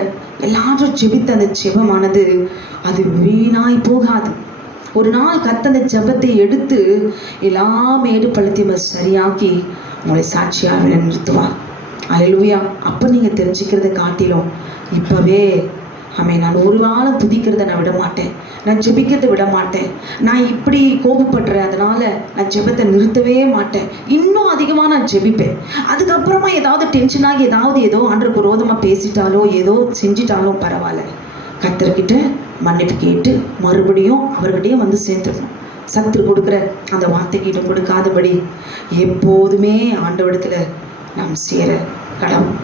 எல்லாரும் ஜெபித்த அந்த ஜெபமானது அது வீணாய் போகாது. ஒரு நாள் கர்த்தர் அந்த ஜெபத்தை எடுத்து எல்லா மேடு பள்ளத்தையும் சரியாக்கி உங்களை சாட்சியாக நிறுத்துவார். ஹல்லேலூயா. அப்போ நீங்கள் தெரிஞ்சுக்கிறத காட்டிலும் இப்போவே நான் ஒரு நாளும் துதிக்கிறத நான் விட மாட்டேன், நான் ஜெபிக்கிறத விட மாட்டேன், நான் இப்படி கோபப்படுறேன், அதனால நான் ஜெபத்தை நிறுத்தவே மாட்டேன், இன்னும் அதிகமாக நான் ஜெபிப்பேன். அதுக்கப்புறமா ஏதாவது டென்ஷனாகி ஏதோ ஆண்டவருக்கு விரோதமாக பேசிட்டாலோ ஏதோ செஞ்சிட்டாலோ பரவாயில்ல, கர்த்தர்கிட்ட மன்னிப்பு கேட்டு மறுபடியும் அவர்கிட்டயே வந்து சேர்த்துக்கணும். சத்துரு கொடுக்குற அந்த வார்த்தைக்கிட்ட கொடுக்காதபடி எப்போதுமே ஆண்டவரிடத்துல நாம் சேர கடவுள்.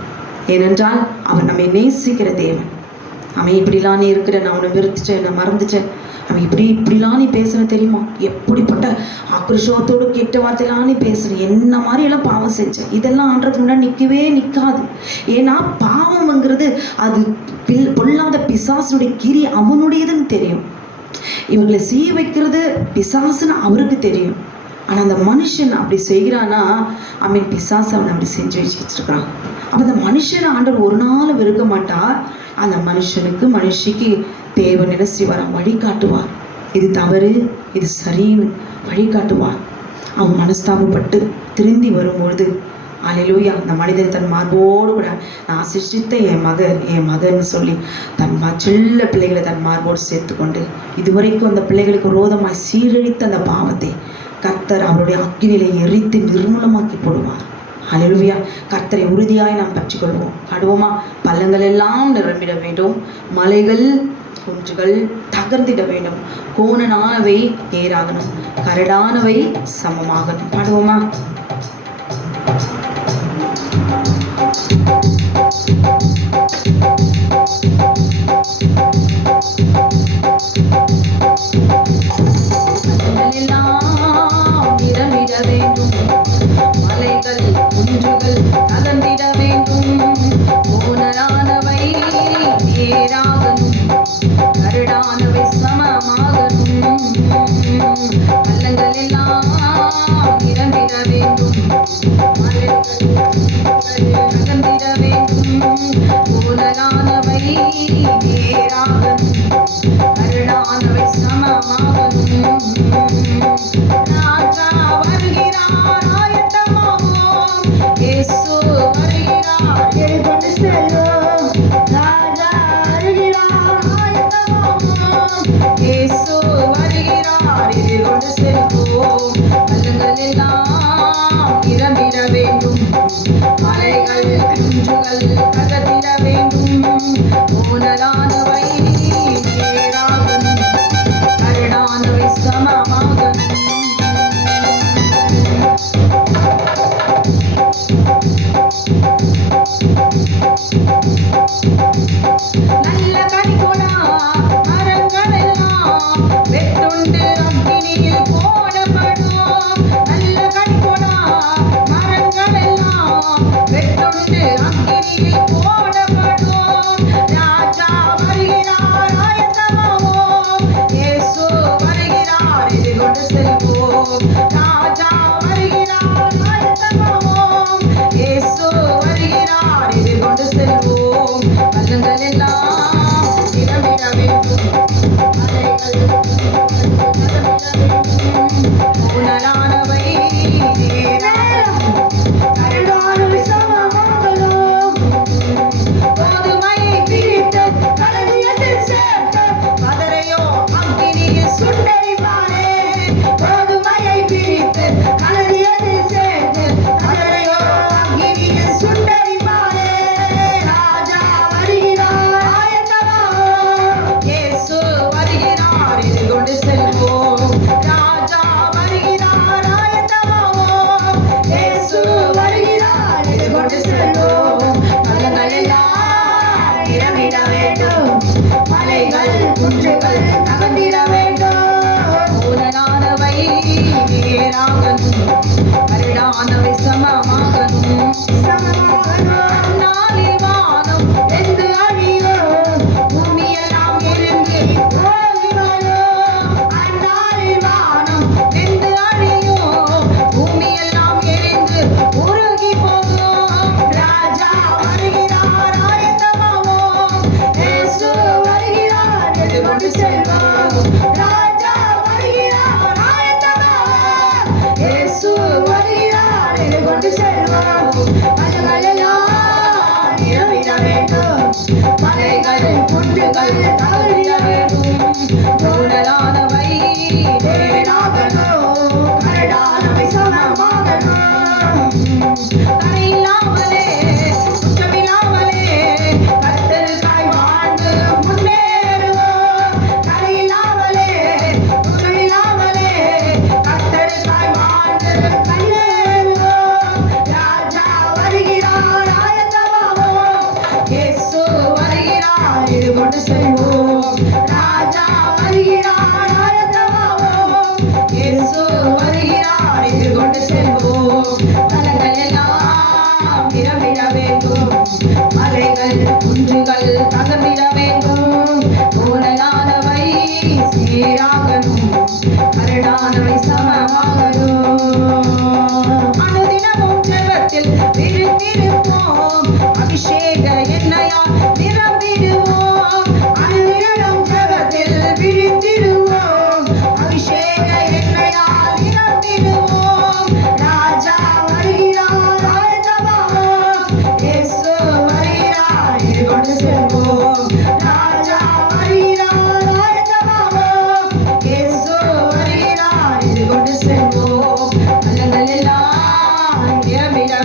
ஏனென்றால் அவர் நம்மை நேசிக்கிற தேவன். அவன் இப்படிலாம் நீ இருக்கிற, நான் உன்னை வெறுத்துட்டேன், நான் மறந்துட்டேன், அவன் இப்படிலாம் நீ பேசுன தெரியுமா, எப்படிப்பட்ட ஆக்ரோஷத்தோடு கெட்ட வார்த்தையெல்லாம் நீ பேசுற, என்ன மாதிரியெல்லாம் பாவம் செஞ்சேன், இதெல்லாம் ஆண்டவருக்கு முன்னாடி நிற்கவே நிற்காது. ஏன்னா பாவம்ங்கிறது அது பொல்லாத பிசாசுடைய கிரி அவனுடையதுன்னு தெரியும். இவங்களை செய்ய வைக்கிறது பிசாசுன்னு அவருக்கு தெரியும். ஆனால் அந்த மனுஷன் அப்படி செய்கிறானா, பிசாசு அவனை அப்படி செஞ்சு வச்சுருக்கான். அப்போ அந்த மனுஷனை ஆண்டவர் ஒரு நாள் வெறுக்க மாட்டார். அந்த மனுஷிக்கு தேவன் என்ன செய்வார், வழிகாட்டுவார். இது தவறு, இது சரின்னு வழிகாட்டுவார். அவன் மனஸ்தாபப்பட்டு திரும்பி வரும்பொழுது ஹல்லேலூயா, அந்த மனிதன் தன் மார்போடு கூட நான் சிருஷ்டித்த என் மகன் சொல்லி தன் சில்ல பிள்ளைகளை தன் மார்போடு சேர்த்து கொண்டு இதுவரைக்கும் அந்த பிள்ளைகளுக்கு விரோதமாய் சீரழித்த அந்த பாவத்தை கர்த்தர் அவருடைய அக்கினியிலே எரித்து நிர்மூலமாக்கி போடுவார். ஹல்லேலூயா. கர்த்தரை உறுதியாய் நாம் பற்றிக்கொள்வோம். பாடுவோமா? பள்ளங்கள் எல்லாம் நிரம்பிட வேண்டும், மலைகள் குன்றுகள் தகர்ந்திட வேண்டும், கோணனானவை நேராகணும், கரடானவை சமமாகணும். பாடுவோமா? Yes, so what do you know?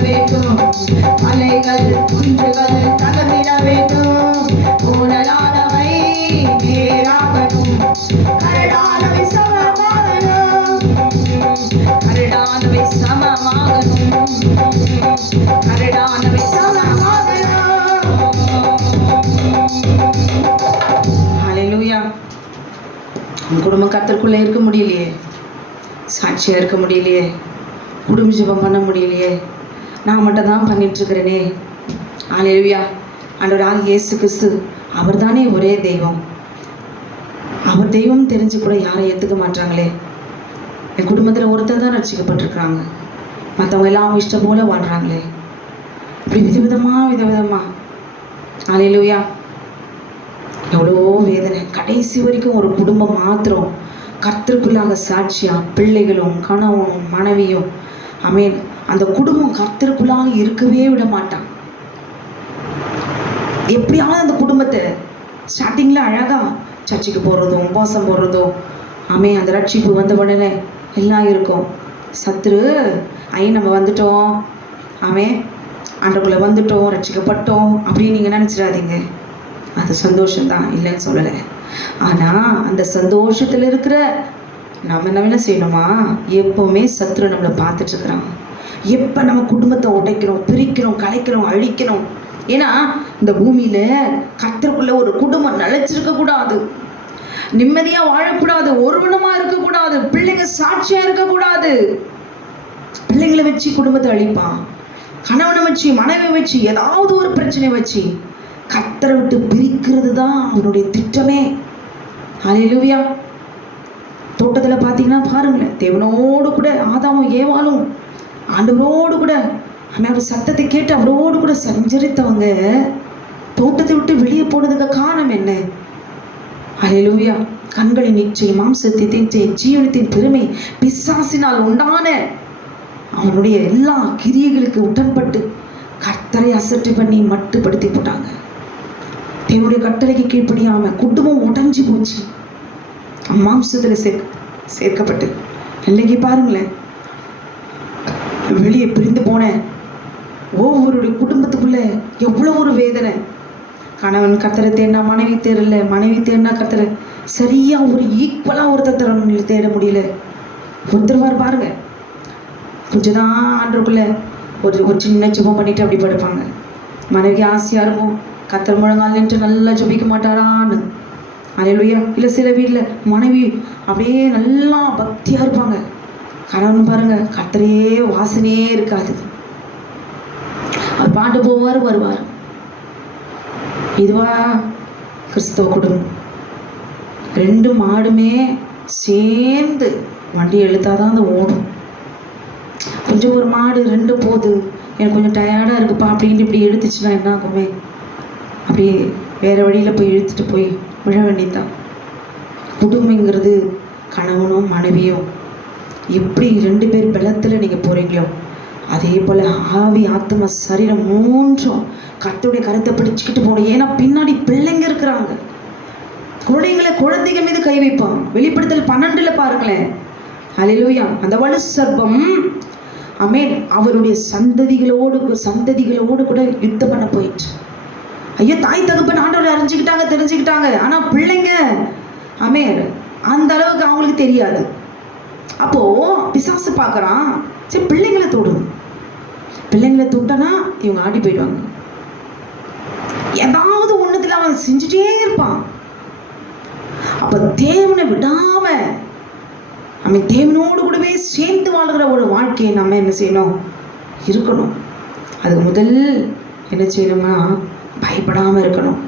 வேண்டும். மலைகள் குன்றுகள் தகர்ந்திட வேண்டும். ஊழலானவை நேராகணும். கரடானவை சமமாகணும். கரடானவை சமமாகணும். கரடானவை சமமாகணும். ஹல்லேலூயா. உன் குடும்பம் கர்த்தருக்குள்ள இருக்க முடியலையே, சாட்சியா இருக்க முடியலையே, குடும்ப ஜெபம் பண்ண முடியலையே, நான் மட்டும் தான் பண்ணிட்டு இருக்கிறேனே. ஹல்லேலூயா. ஆண்டவராகிய இயேசு கிறிஸ்து அவர் தானே ஒரே தெய்வம். அவர் தெய்வம் தெரிஞ்சு கூட யாரை ஏற்றுக்க மாட்டாங்களே. என் குடும்பத்தில் ஒருத்தர் தான் ரட்சிக்கப்பட்டிருக்கிறாங்க, மற்றவங்க எல்லாம் இஷ்டம் போல வாழ்றாங்களே. இப்படி விதவிதமா. ஹல்லேலூயா. எவ்வளோ வேதனை. கடைசி வரைக்கும் ஒரு குடும்பம் மாத்திரம் கர்த்தருக்குள்ளாக சாட்சியா, பிள்ளைகளும் கணவனும் மனைவியும், ஆமென், அந்த குடும்பம் கர்த்தருக்குள்ளாக இருக்கவே விட மாட்டான். எப்படியாவது அந்த குடும்பத்தை ஸ்டார்டிங்கில் அழகா சர்ச்சுக்கு போகிறதும் உபவாசம் போடுறதும், ஆமென், அந்த ரட்சிப்பு வந்த உடனே எல்லாம் இருக்கும். சத்துரு நம்ம வந்துட்டோம், ஆமென், ஆண்டவருக்குள்ள வந்துட்டோம், ரட்சிக்கப்பட்டோம் அப்படின்னு நீங்கள் நினச்சிடாதீங்க. அது சந்தோஷம்தான், இல்லைன்னு சொல்லலை. ஆனால் அந்த சந்தோஷத்தில் இருக்கிற நம்ம என்ன செய்யணுமா, எப்போவுமே சத்துரு நம்மளை பார்த்துட்ருக்குறான். எப்போ நம்ம குடும்பத்தை உடைக்கிறோம், பிரிக்கிறோம், கலைக்கிறோம், அழிக்கணும். ஏன்னா இந்த பூமியில் கர்த்தருக்குள்ள ஒரு குடும்பம் நிலைச்சிருக்கக்கூடாது, நிம்மதியாக வாழக்கூடாது, ஒருவனமாக இருக்கக்கூடாது, பிள்ளைங்க சாட்சியாக இருக்கக்கூடாது. பிள்ளைங்களை வச்சு குடும்பத்தை அழிப்பான், கணவனை வச்சு மனைவி வச்சு ஏதாவது ஒரு பிரச்சனை வச்சு கர்த்தரை விட்டு பிரிக்கிறது தான் அவனுடைய திட்டமே. ஹல்லேலூயா. தோட்டத்தில் பார்த்தீங்கன்னா பாருங்களேன், தேவனோடு கூட ஆதாமும் ஏவாளும் ஆண்டவரோடு கூட அவர் சத்தத்தை கேட்டு அவரோடு கூட சஞ்சரித்தவங்க தோட்டத்தை விட்டு வெளியே போனதுக்கு காரணம் என்ன? ஹல்லேலூயா. கண்களின் இச்சை, மாம்சத்தின் இச்சை, ஜீவனத்தின் பெருமை, பிசாசினால் உண்டான அவனுடைய எல்லா கிரியைகளுக்கு உடன்பட்டு கர்த்தரை அசட்டை பண்ணி மட்டுப்படுத்தி போட்டாங்க. தேவனுடைய கட்டளைக்கு கீழ்ப்படியாம குடும்பம் உடைஞ்சு போச்சு, மாம்சத்தில் சேர்க்கப்பட்டு. இன்னைக்கு பாருங்களேன், வெளியே பிரிந்து போன ஒவ்வொருடைய குடும்பத்துக்குள்ள எவ்வளோ ஒரு வேதனை. கணவன் கர்த்தரை தேடினா மனைவி தேடல, மனைவி தேடினா கர்த்தரை சரியா ஒரு ஈக்குவலாக ஒருத்தர் தேட முடியல. ஒருத்தர் பாருங்க, கொஞ்சம் தான் ஆண்டருக்குள்ள ஒரு சின்ன ஜெபம் பண்ணிட்டு அப்படி படுப்பாங்க. மனைவிக்கு ஆசையாக இருக்கும், கர்த்தர் முழங்கால் நின்று நல்லா ஜெபிக்க மாட்டாரான்னு. ஹல்லேலூயா. இல்லை சில வீட்டில் மனைவி அப்படியே நல்லா பக்தியாக இருப்பாங்க, கணவன் பாருங்க கர்த்தரே வாசனையே இருக்காது. அது பாட்டு போவார் வருவார். இதுவா கிறிஸ்தவ குடும்பம்? ரெண்டு மாடுமே சேர்ந்து வண்டி எழுத்தாதான் அது ஓடும். கொஞ்சம் ஒரு மாடு ரெண்டு போகுது, எனக்கு கொஞ்சம் டயர்டாக இருக்குப்பா அப்படின்ட்டு இப்படி இழுத்துச்சுன்னா என்ன ஆகுமே, அப்படியே வேறு வழியில் போய் இழுத்துட்டு போய் விழ வேண்டியதுதான். குடும்பங்கிறது கணவனும் மனைவியும் எப்படி ரெண்டு பேர் பலத்தில் நீங்கள் போகிறீங்களோ அதே போல் ஆவி ஆத்மா சரீரம் மூன்றும் கர்த்தருடைய கருத்தை பிடிச்சிக்கிட்டு போகணும். ஏன்னா பின்னாடி பிள்ளைங்க இருக்கிறாங்க. குழந்தைகள் மீது கை வைப்பான். வெளிப்படுத்தல் 12 பாருங்களேன். ஹல்லேலூயா. அந்த வலு சர்ப்பம், ஆமென், அவருடைய சந்ததிகளோடு கூட யுத்தம் பண்ண போயிட்டு, ஐயோ தாய் தகப்பன் ஆண்டவரை அறிஞ்சுக்கிட்டாங்க, தெரிஞ்சுக்கிட்டாங்க. ஆனால் பிள்ளைங்க, ஆமென், அந்த அளவுக்கு அவங்களுக்கு தெரியாது. அப்போ பிசாசு பார்க்குறான், சரி பிள்ளைங்களை தொட்டனா இவங்க ஆடி போயிடுவாங்க. ஏதாவது ஒன்றுத்துல அவன் செஞ்சுட்டே இருப்பான். அப்ப தேவனை விடாம அவன் தேவனோடு கூடவே சேர்ந்து வாழ்கிற ஒரு வாழ்க்கையை நம்ம என்ன செய்யணும், இருக்கணும். அதுக்கு முதல் என்ன செய்யணும்னா பயப்படாம இருக்கணும்.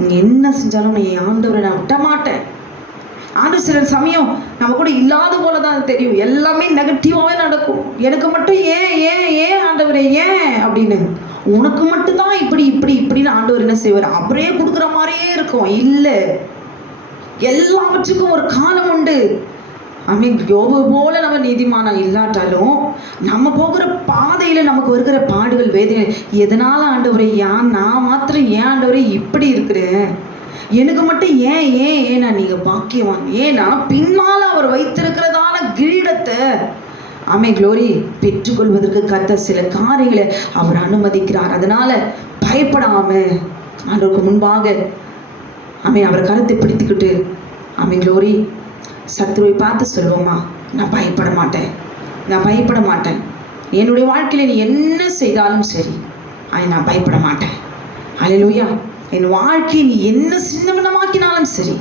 நீ என்ன செஞ்சாலும் நீ ஆண்டவரை நான் விட மாட்டேன். ஆண்டு சில சமயம் நம்ம கூட இல்லாத போல தான் தெரியும், எல்லாமே நெகட்டிவாகவே நடக்கும். எனக்கு மட்டும் ஏன் ஆண்டவரே ஏன் அப்படின்னு, உனக்கு மட்டும்தான் இப்படின்னு ஆண்டவர் என்ன செய்வார், அவரே கொடுக்குற மாதிரியே இருக்கும். இல்லை, எல்லாவற்றுக்கும் ஒரு காலம் உண்டு. யோபு போல நம்ம நீதிமானா இல்லாட்டாலும் நம்ம போகிற பாதையில் நமக்கு வருகிற பாடுகள் வேதனை எதனால ஆண்டவரே நான் மாத்திரம் ஏன் ஆண்டவரே இப்படி இருக்கிறேன், எனக்கு மட்டும் ஏன்னா நீங்கள் பாக்கியவான். ஏன்னா பின்னால் அவர் வைத்திருக்கிறதான கிரீடத்தை ஆமே க்ளோரி பெற்றுக்கொள்வதற்கு கர்த்தர் சில காரியங்களை அவர் அனுமதிக்கிறார். அதனால பயப்படாம ஆண்டவருக்கு முன்பாக ஆமே அவர் கருத்தை பிடித்துக்கிட்டு ஆமே க்ளோரி சத்துருவை பார்த்து சொல்லுவோமா, நான் பயப்பட மாட்டேன், நான் பயப்பட மாட்டேன். என்னுடைய வாழ்க்கையில் நீ என்ன செய்தாலும் சரி நான் பயப்பட மாட்டேன். அல்லேலூயா. என் வாழ்க்கையை நீ என்ன சின்னவனமாக்கினாலும் சரி,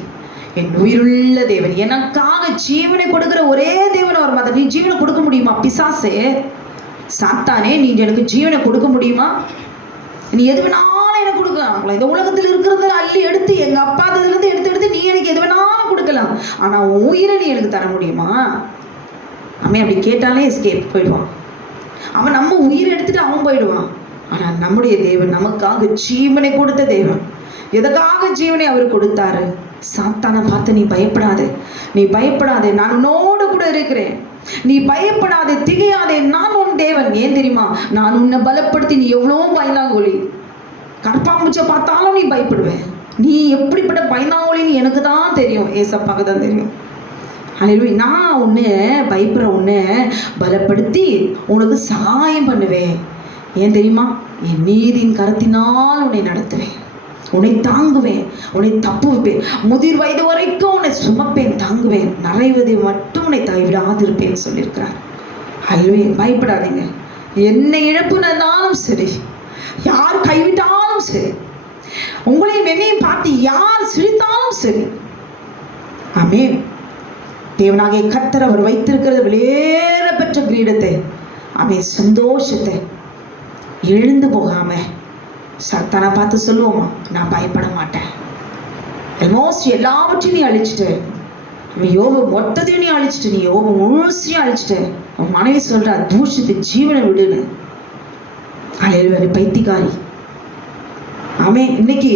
என் உயிருள்ள தேவன், எனக்காக ஜீவனை கொடுக்கிற ஒரே தேவன் அவர் மத. நீ ஜீவனை கொடுக்க முடியுமா? பிசாசே, சாத்தானே, நீ எனக்கு ஜீவனை கொடுக்க முடியுமா? நீ எது வேணாலும் எனக்கு கொடுக்கலாம். இந்த உலகத்தில் இருக்கிறது அள்ளி எடுத்து எங்க அப்பா இருந்து எடுத்து நீ எனக்கு எது வேணாலும் கொடுக்கலாம். ஆனா உயிரை நீ எனக்கு தர முடியுமா? அவன் அப்படி கேட்டாலே எஸ்கேப் போயிடுவான். அவன் நம்ம உயிரை எடுத்துட்டு அவன் போயிடுவான். ஆனா நம்முடைய தேவன் நமக்காக ஜீவனை கொடுத்த தேவன். எதற்காக ஜீவனை அவர் கொடுத்தாரு? சாத்தானை பார்த்து நீ பயப்படாதே, நீ பயப்படாதே, நான் உன்னோடு கூட இருக்கிறேன், நீ பயப்படாதே, திகையாதே, நான் உன் தேவன். ஏன் தெரியுமா? நான் உன்னை பலப்படுத்தி. நீ எவ்வளோ பயந்தாங்கோலி, கற்பாம்பூச்சை பார்த்தாலும் நீ பயப்படுவேன். நீ எப்படிப்பட்ட பயந்தாங்கோலின்னு எனக்கு தான் தெரியும், ஏசப்பாக்கு தான் தெரியும். அல்லேலூயா. நான் உன்னை பயப்படுற உன்னை பலப்படுத்தி உனக்கு சகாயம் பண்ணுவேன். ஏன் தெரியுமா? என் நீதியின் கரத்தினால் உன்னை நடத்துவேன், உன்னை தாங்குவேன், உன்னை தப்பு வைப்பேன், முதிர் வயது வரைக்கும் உன்னை சுமப்பேன், தாங்குவேன், நிறைவதை மட்டும் உன்னை கைவிடாதிருப்பேன்னு சொல்லியிருக்கிறார். அல்லேலூயா. பயப்படாதீங்க. என்னை இழப்புனாலும் சரி, யார் கைவிட்டாலும் சரி, உங்களையும் என்னையும் பார்த்து யார் சிரித்தாலும் சரி, ஆமென். தேவனாகிய கர்த்தர் அவர் வைத்திருக்கிறது வெளியேற பெற்ற கிரீடத்தை, ஆமென், சந்தோஷத்தை எழுந்து போகாம சாத்தானை பார்த்து சொல்லுவோமா, நான் பயப்பட மாட்டேன். ஆல்மோஸ்ட் எல்லாவற்றையும் நீ அழிச்சிட்ட. யோபு மொத்தத்தையும் நீ அழிச்சிட்டு, நீ யோபு முழுசையும் அழிச்சிட்ட. உன் மனைவி சொல்ற தூஷித்து ஜீவனை விடுன்னு. அல்லேலூயா. பைத்தியக்காரி. ஆமென். இன்னைக்கு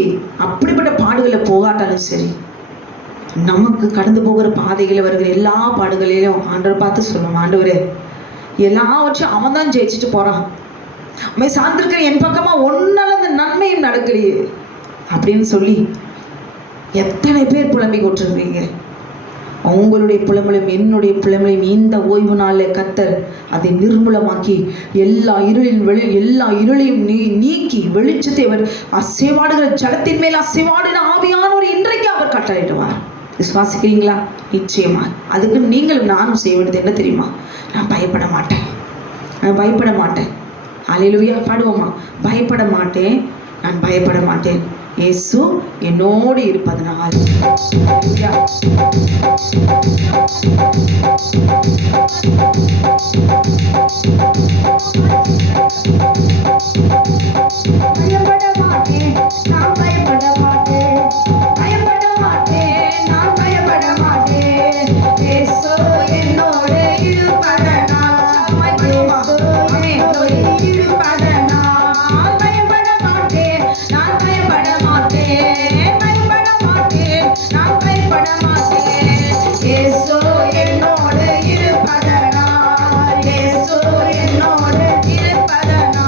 அப்படிப்பட்ட பாடுகளை போகாட்டாலும் சரி, நமக்கு கடந்து போகிற பாதைகளை வருகிற எல்லா பாடுகளிலும் ஆண்டவர் பார்த்து சொல்லுவோம், ஆண்டவரே எல்லாவற்றையும் அவன் தான் ஜெயிச்சுட்டு போறான், அவன் சார்ந்திருக்கிற என் பக்கமா ஒன்னால அந்த நன்மையும் நடக்கலையே அப்படின்னு சொல்லி எத்தனை பேர் புலம்பி கொண்டிருக்கீங்க. உங்களுடைய புலம்பலையும் என்னுடைய புலம்பலையும் இந்த ஓய்வு நாளில் கர்த்தர் அதை நிர்மூலமாக்கி எல்லா இருளையும் நீக்கி வெளிச்சத்தை அவர் அசைவாடுகிற ஜலத்தின் மேல் அசைவாடுகிற ஆவியானவர் இன்றைக்கு அவர் கட்டளையிடுவார். விசுவாசிக்கிறீங்களா? நிச்சயமா. அதுக்கு நீங்களும் நானும் செய்ய வேண்டியது என்ன தெரியுமா? நான் பயப்பட மாட்டேன், நான் பயப்பட மாட்டேன். அல்லேலூயா. பாடுவோமா? பயப்பட மாட்டேன், நான் பயப்பட மாட்டேன், இயேசு என்னோடு இருப்பதனால். பயப்பட மாட்டேன், நான் பயப்பட மாட்டேன், பயப்பட மாட்டேன், நான் பயப்பட மாட்டேன், இயேசு என்னோடு இருப்பதனால். என்னோடு இருப்பதனால்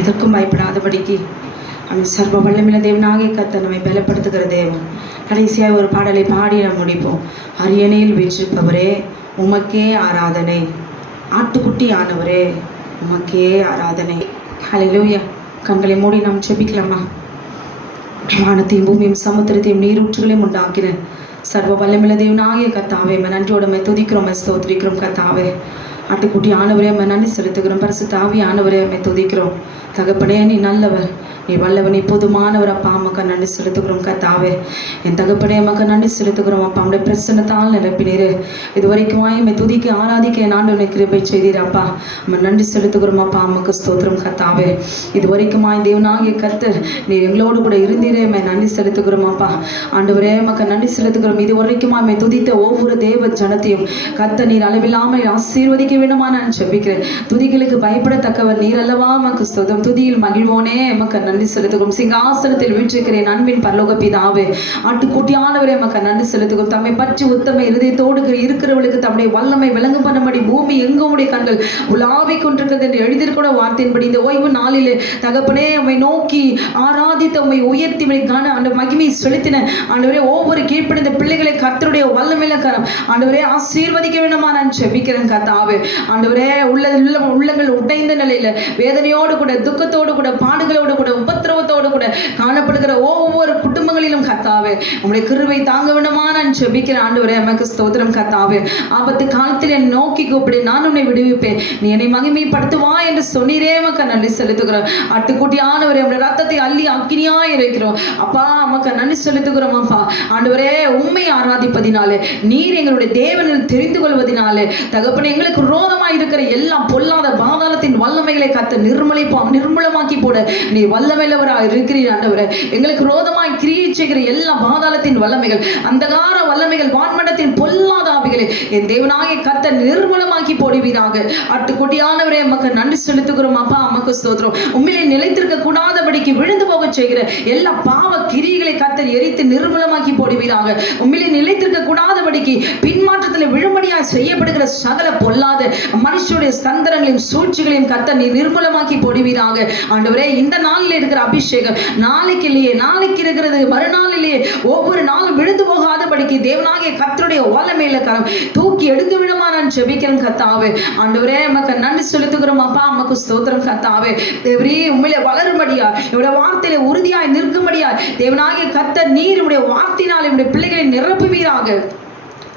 எதற்கும் பயப்படாதபடிக்கு அவன் சர்வ வல்லமையுள்ள தேவனாகிய கர்த்தர் நம்மை பலப்படுத்துகிற தேவன். கடைசியாக ஒரு பாடலை பாடி நாம் முடிப்போம். அரியணையில் வீற்றிருப்பவரே உமக்கே ஆராதனை, ஆட்டுக்குட்டி ஆனவரே உமக்கே ஆராதனை. ஹல்லேலூயா. கண்களை மூடி நாம் ஜெபிக்கலாமா? வானத்தையும் பூமியும் சமுத்திரத்தையும் நீரூற்றுகளையும் உண்டாக்கின சர்வ வல்லமையுள்ள தேவனாகிய கர்த்தாவே, நன்றியோட துதிக்கிறோம், ஸ்தோத்திரிக்கிறோம் கர்த்தாவே. ஆட்டுக்குட்டி ஆனவரே நன்றி செலுத்துகிறோம். பரிசுத்த ஆவியானவரே துதிக்கிறோம். தகப்பனே, நீ நல்லவர், நீ வல்லவர், நீ போதுமானவர். அப்பா அம்மாக்கா நன்றி செலுத்துகிறோம் கர்த்தாவே. என் தகப்பனே அம்மாக்கா நன்றி செலுத்துகிறோம். அப்பா நம்முடைய பிரசன்னத்தால் நிரப்பினீர். இது வரைக்கும் எம்மை துதிக்க ஆராதிக்க நான் உன்னை கிருபை செய்தீர். அப்பா நம்ம நன்றி செலுத்துகிறோம். அப்பா அம்மாக்கு ஸ்தோத்திரம் கர்த்தாவே. இது வரைக்கும் தேவனாகிய கர்த்தர் நீ எங்களோடு கூட இருந்தீரே, எம்மை நன்றி செலுத்துகிறோம். அப்பா ஆண்டவரே அம்மாக்கா நன்றி செலுத்துகிறோம். இது வரைக்கும் எம்மை துதித்த ஒவ்வொரு தேவ ஜனத்தையும் கர்த்தர் நீர் அளவில்லாமல் ஆசீர்வதிக்க வேண்டுமா நான் ஜெபிக்கிறேன். துதிகளுக்கு பயப்படத்தக்கவர் நீர் அல்லவா. அம்மாக்கு ஸ்தோத்திரம். துதியில் மகிழ்வோனே எமக்கு நன்றி செலுத்துகிறோம். சிங்காசனத்தில் வீற்றிருக்கிறேன் அன்பின் பரலோக பிதாவே, ஆட்டுக்குட்டியானவரே எமக்கு நன்றி செலுத்துகிறோம். தம்மை பற்றி உத்தம இருதயத்தோடு இருக்கிறவர்களுக்கு தம்முடைய வல்லமை விளங்கு பண்ணும்படி பூமி எங்களுடைய கண்கள் உலாவிக் கொண்டிருக்கிறது என்று எழுதியிருக்கிற வார்த்தையின்படி இந்த ஓய்வு நாளிலே தகப்பனே உம்மை நோக்கி ஆராதித்த உம்மை உயர்த்தி அந்த மகிமையை செலுத்தின ஆண்டவரே ஒவ்வொரு கீழ்ப்படிந்த பிள்ளைகளை கர்த்தருடைய வல்லமையில கரம் ஆண்டவரே ஆசீர்வதிக்க வேண்டுமா நான் ஜெபிக்கிறேன் கர்த்தாவே. ஆண்டவரே உள்ளங்கள் உடைந்த நிலையில வேதனையோடு கூட துக்கத்தோடு கூட பாடுகளோடு கூட உபத்திரவத்தோடு கூட காணப்படுகிற ஒவ்வொரு குடும்பங்களிலும் கர்த்தாவே உங்களுடைய கிருபை தாங்க வேண்டுமா நான் ஜெபிக்கிறேன். ஆண்டவரே எமக்கு ஸ்தோத்திரம் கர்த்தாவே. ஆபத்து காலத்தில் என்னை நோக்கி கூப்பிடு, நான் உன்னை விடுவிப்பேன், நீ என்னை மகிமைப்படுத்துவா என்று சொன்னீரே எமக்கு நன்றி செலுத்துகிறோம். ஆட்டுக்குட்டியானவரே உங்களுடைய ரத்தத்தை அள்ளி அக்கினியா இருக்கிறோம். அப்பா அமக்கு நன்றி செலுத்துகிறோம். அப்பா ஆண்டவரே உம்மை ஆராதிப்பதினாலே நீர் எங்களுடைய தேவனில் தெரிந்து கொள்வதினாலே தகப்பனே எங்களுக்கு விரோதமாய் இருக்கிற எல்லா பொல்லாத பாதாளத்தின் வல்லமைகளை கத்த நிர்மூலமாக்கி போட நீ வல்லமையுள்ளவராக இருக்கிறீர். ஆண்டவரே எங்களுக்கு விரோதமாய் கிரியை செய்கிற எல்லா பாதாளத்தின் வல்லமைகள், அந்தகார வல்லமைகள், வான்மண்டத்தின் பொல்லாத ஆவிகளை என் தேவனாகிய கர்த்தர் நிர்மூலமாக்கி போடுவீராக. ஆட்டுக்குட்டியானவரே எமக்கு நன்றி செலுத்துகிறோம். அப்பா அமக்கு ஸ்தோத்திரம். உண்மையிலே நிலைத்திருக்க கூடாதபடிக்கு விழுந்து போக செய்கிற எல்லா பாவ கிரியைகளை கர்த்தர் எரித்து நிர்மூலமாக்கி போடுவீராக. உண்மையிலே நிலைத்திருக்க கூடாதபடிக்கு பின்மாற்றத்தில் விழும்படியாய் செய்யப்படுகிற சகல பொல்லாத மனுஷனுடைய தந்திரங்களையும் சூழ்ச்சிகளையும் கர்த்தர் நீ நிர்மூலமாக்கி போடுவீராக. ஆண்டவரே இந்த நாளில் இருக்கிற அபிஷேகம் நாளைக்கு இல்லையே, நாளைக்கு இருக்கிறது மறுநாளிலேயே ஒவ்வொரு நாளும் விழுந்து போகாதபடிக்கு தேவனாகிய கர்த்தருடைய வல்லமையில கரம் தூக்கி எடுத்து விடுமா நான் ஜெபிக்கிறேன் கர்த்தாவே. ஆண்டவரே எமக்கு நன்றி செலுத்துகிறோம். அப்பா அமக்கு ஸ்தோத்திரம் கர்த்தாவே. தேவரே உண்மையிலே வளரும்படியா இவருடைய வார்த்தையில உறுதியாய் நிற்கும்படியா தேவனாகிய கர்த்தர் நீர் உடைய வார்த்தையினால் இவருடைய பிள்ளைகளை நிரப்புவீராக.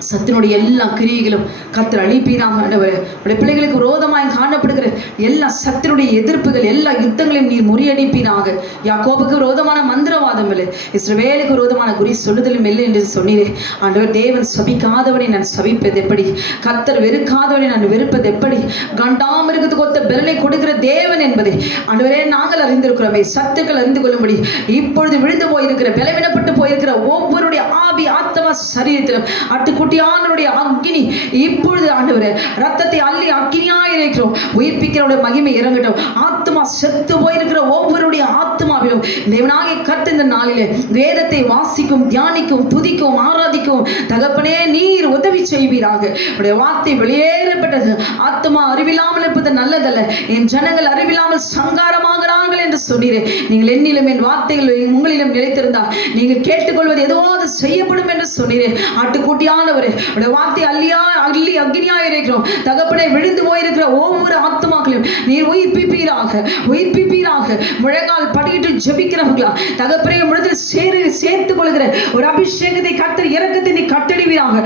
சத்தினுடைய எல்லா கிரியைகளும் கர்த்தர் அழிப்பீராக. ஆண்டவரே உடைய பிள்ளைகளுக்கு விரோதமாய் காணப்படுகிற எல்லா சத்தினுடைய எதிர்ப்புகள், எல்லா யுத்தங்களையும் நீர் முறியடிப்பீராக. யாக்கோபுக்கு விரோதமான மந்திரவாதம் இல்லை, இஸ்ரவேலுக்கு விரோதமான குறி சொல்லுதலும் இல்லை என்று சொன்னீரே. ஆண்டவர் தேவன் சபிக்காதவனை நான் சபிப்பது எப்படி, கர்த்தர் வெறுக்காதவனை நான் வெறுப்பது எப்படி, கண்டாமிருகத்துக்கு ஒத்த பெரலை கொடுக்கிற தேவன் என்பதை ஆண்டவரே நாங்கள் அறிந்திருக்கிறோமே. சத்துக்கள் அறிந்து கொள்ளும்படி இப்பொழுது விழுந்து போயிருக்கிற பலவீனப்பட்டு போயிருக்கிற ஒவ்வொருடைய ஆவி ஆத்மா சரீரத்திலும் ஆட்டுக்குட்டியானுடைய அக்கினி இப்பொழுது ஆண்டவரே ரத்தத்தை அள்ளி அக்கினியா இருக்கிறோம். உயிர்ப்பிக்கிறோட மகிமை இறங்கட்டும். ஆத்மா செத்து போயிருக்கிற ஒவ்வொருடைய ஆத்மாவிலும் தேவனாகிய கர்த்தர் இந்த நாளிலே வேதத்தை வாசிக்கும், தியானிக்கும், துதிக்கும், ஆராதிக்கும் தகப்பனே நீர் உதவி செய்வீராக. உடைய வார்த்தை வெளியேறப்பட்டது. ஆத்மா அறிவில்லாமல் இருப்பது நல்லதல்ல, என் ஜனங்கள் அறிவில்லாமல் சங்காரமாகிறார்கள் என்று சொன்னீரே. நீங்கள் என்னிலும் என் வார்த்தைகள் உங்களிலும் நிலைத்திருந்தால் நீங்கள் கேட்டுக்கொள்வது எதுவோ அது செய்யப்படும் என்று சொன்னீரே. ஆட்டுக்குட்டியானவரே உடைய வார்த்தை அள்ளி அக்னியா இருக்கிறோம் தகப்பனே. விழுந்து போயிருக்கிற ஒவ்வொரு ஆத்மாக்களையும் நீர் உயிர்ப்பிப்பீராக. முழங்கால் படியிட்டு ஜெபிக்கிறவர்களா தகப்பனே சேர்த்துக் கொள்கிற ஒரு அபிஷேகத்தை கர்த்தர் இரக்கத்தை நீ கட்டளிவீராக.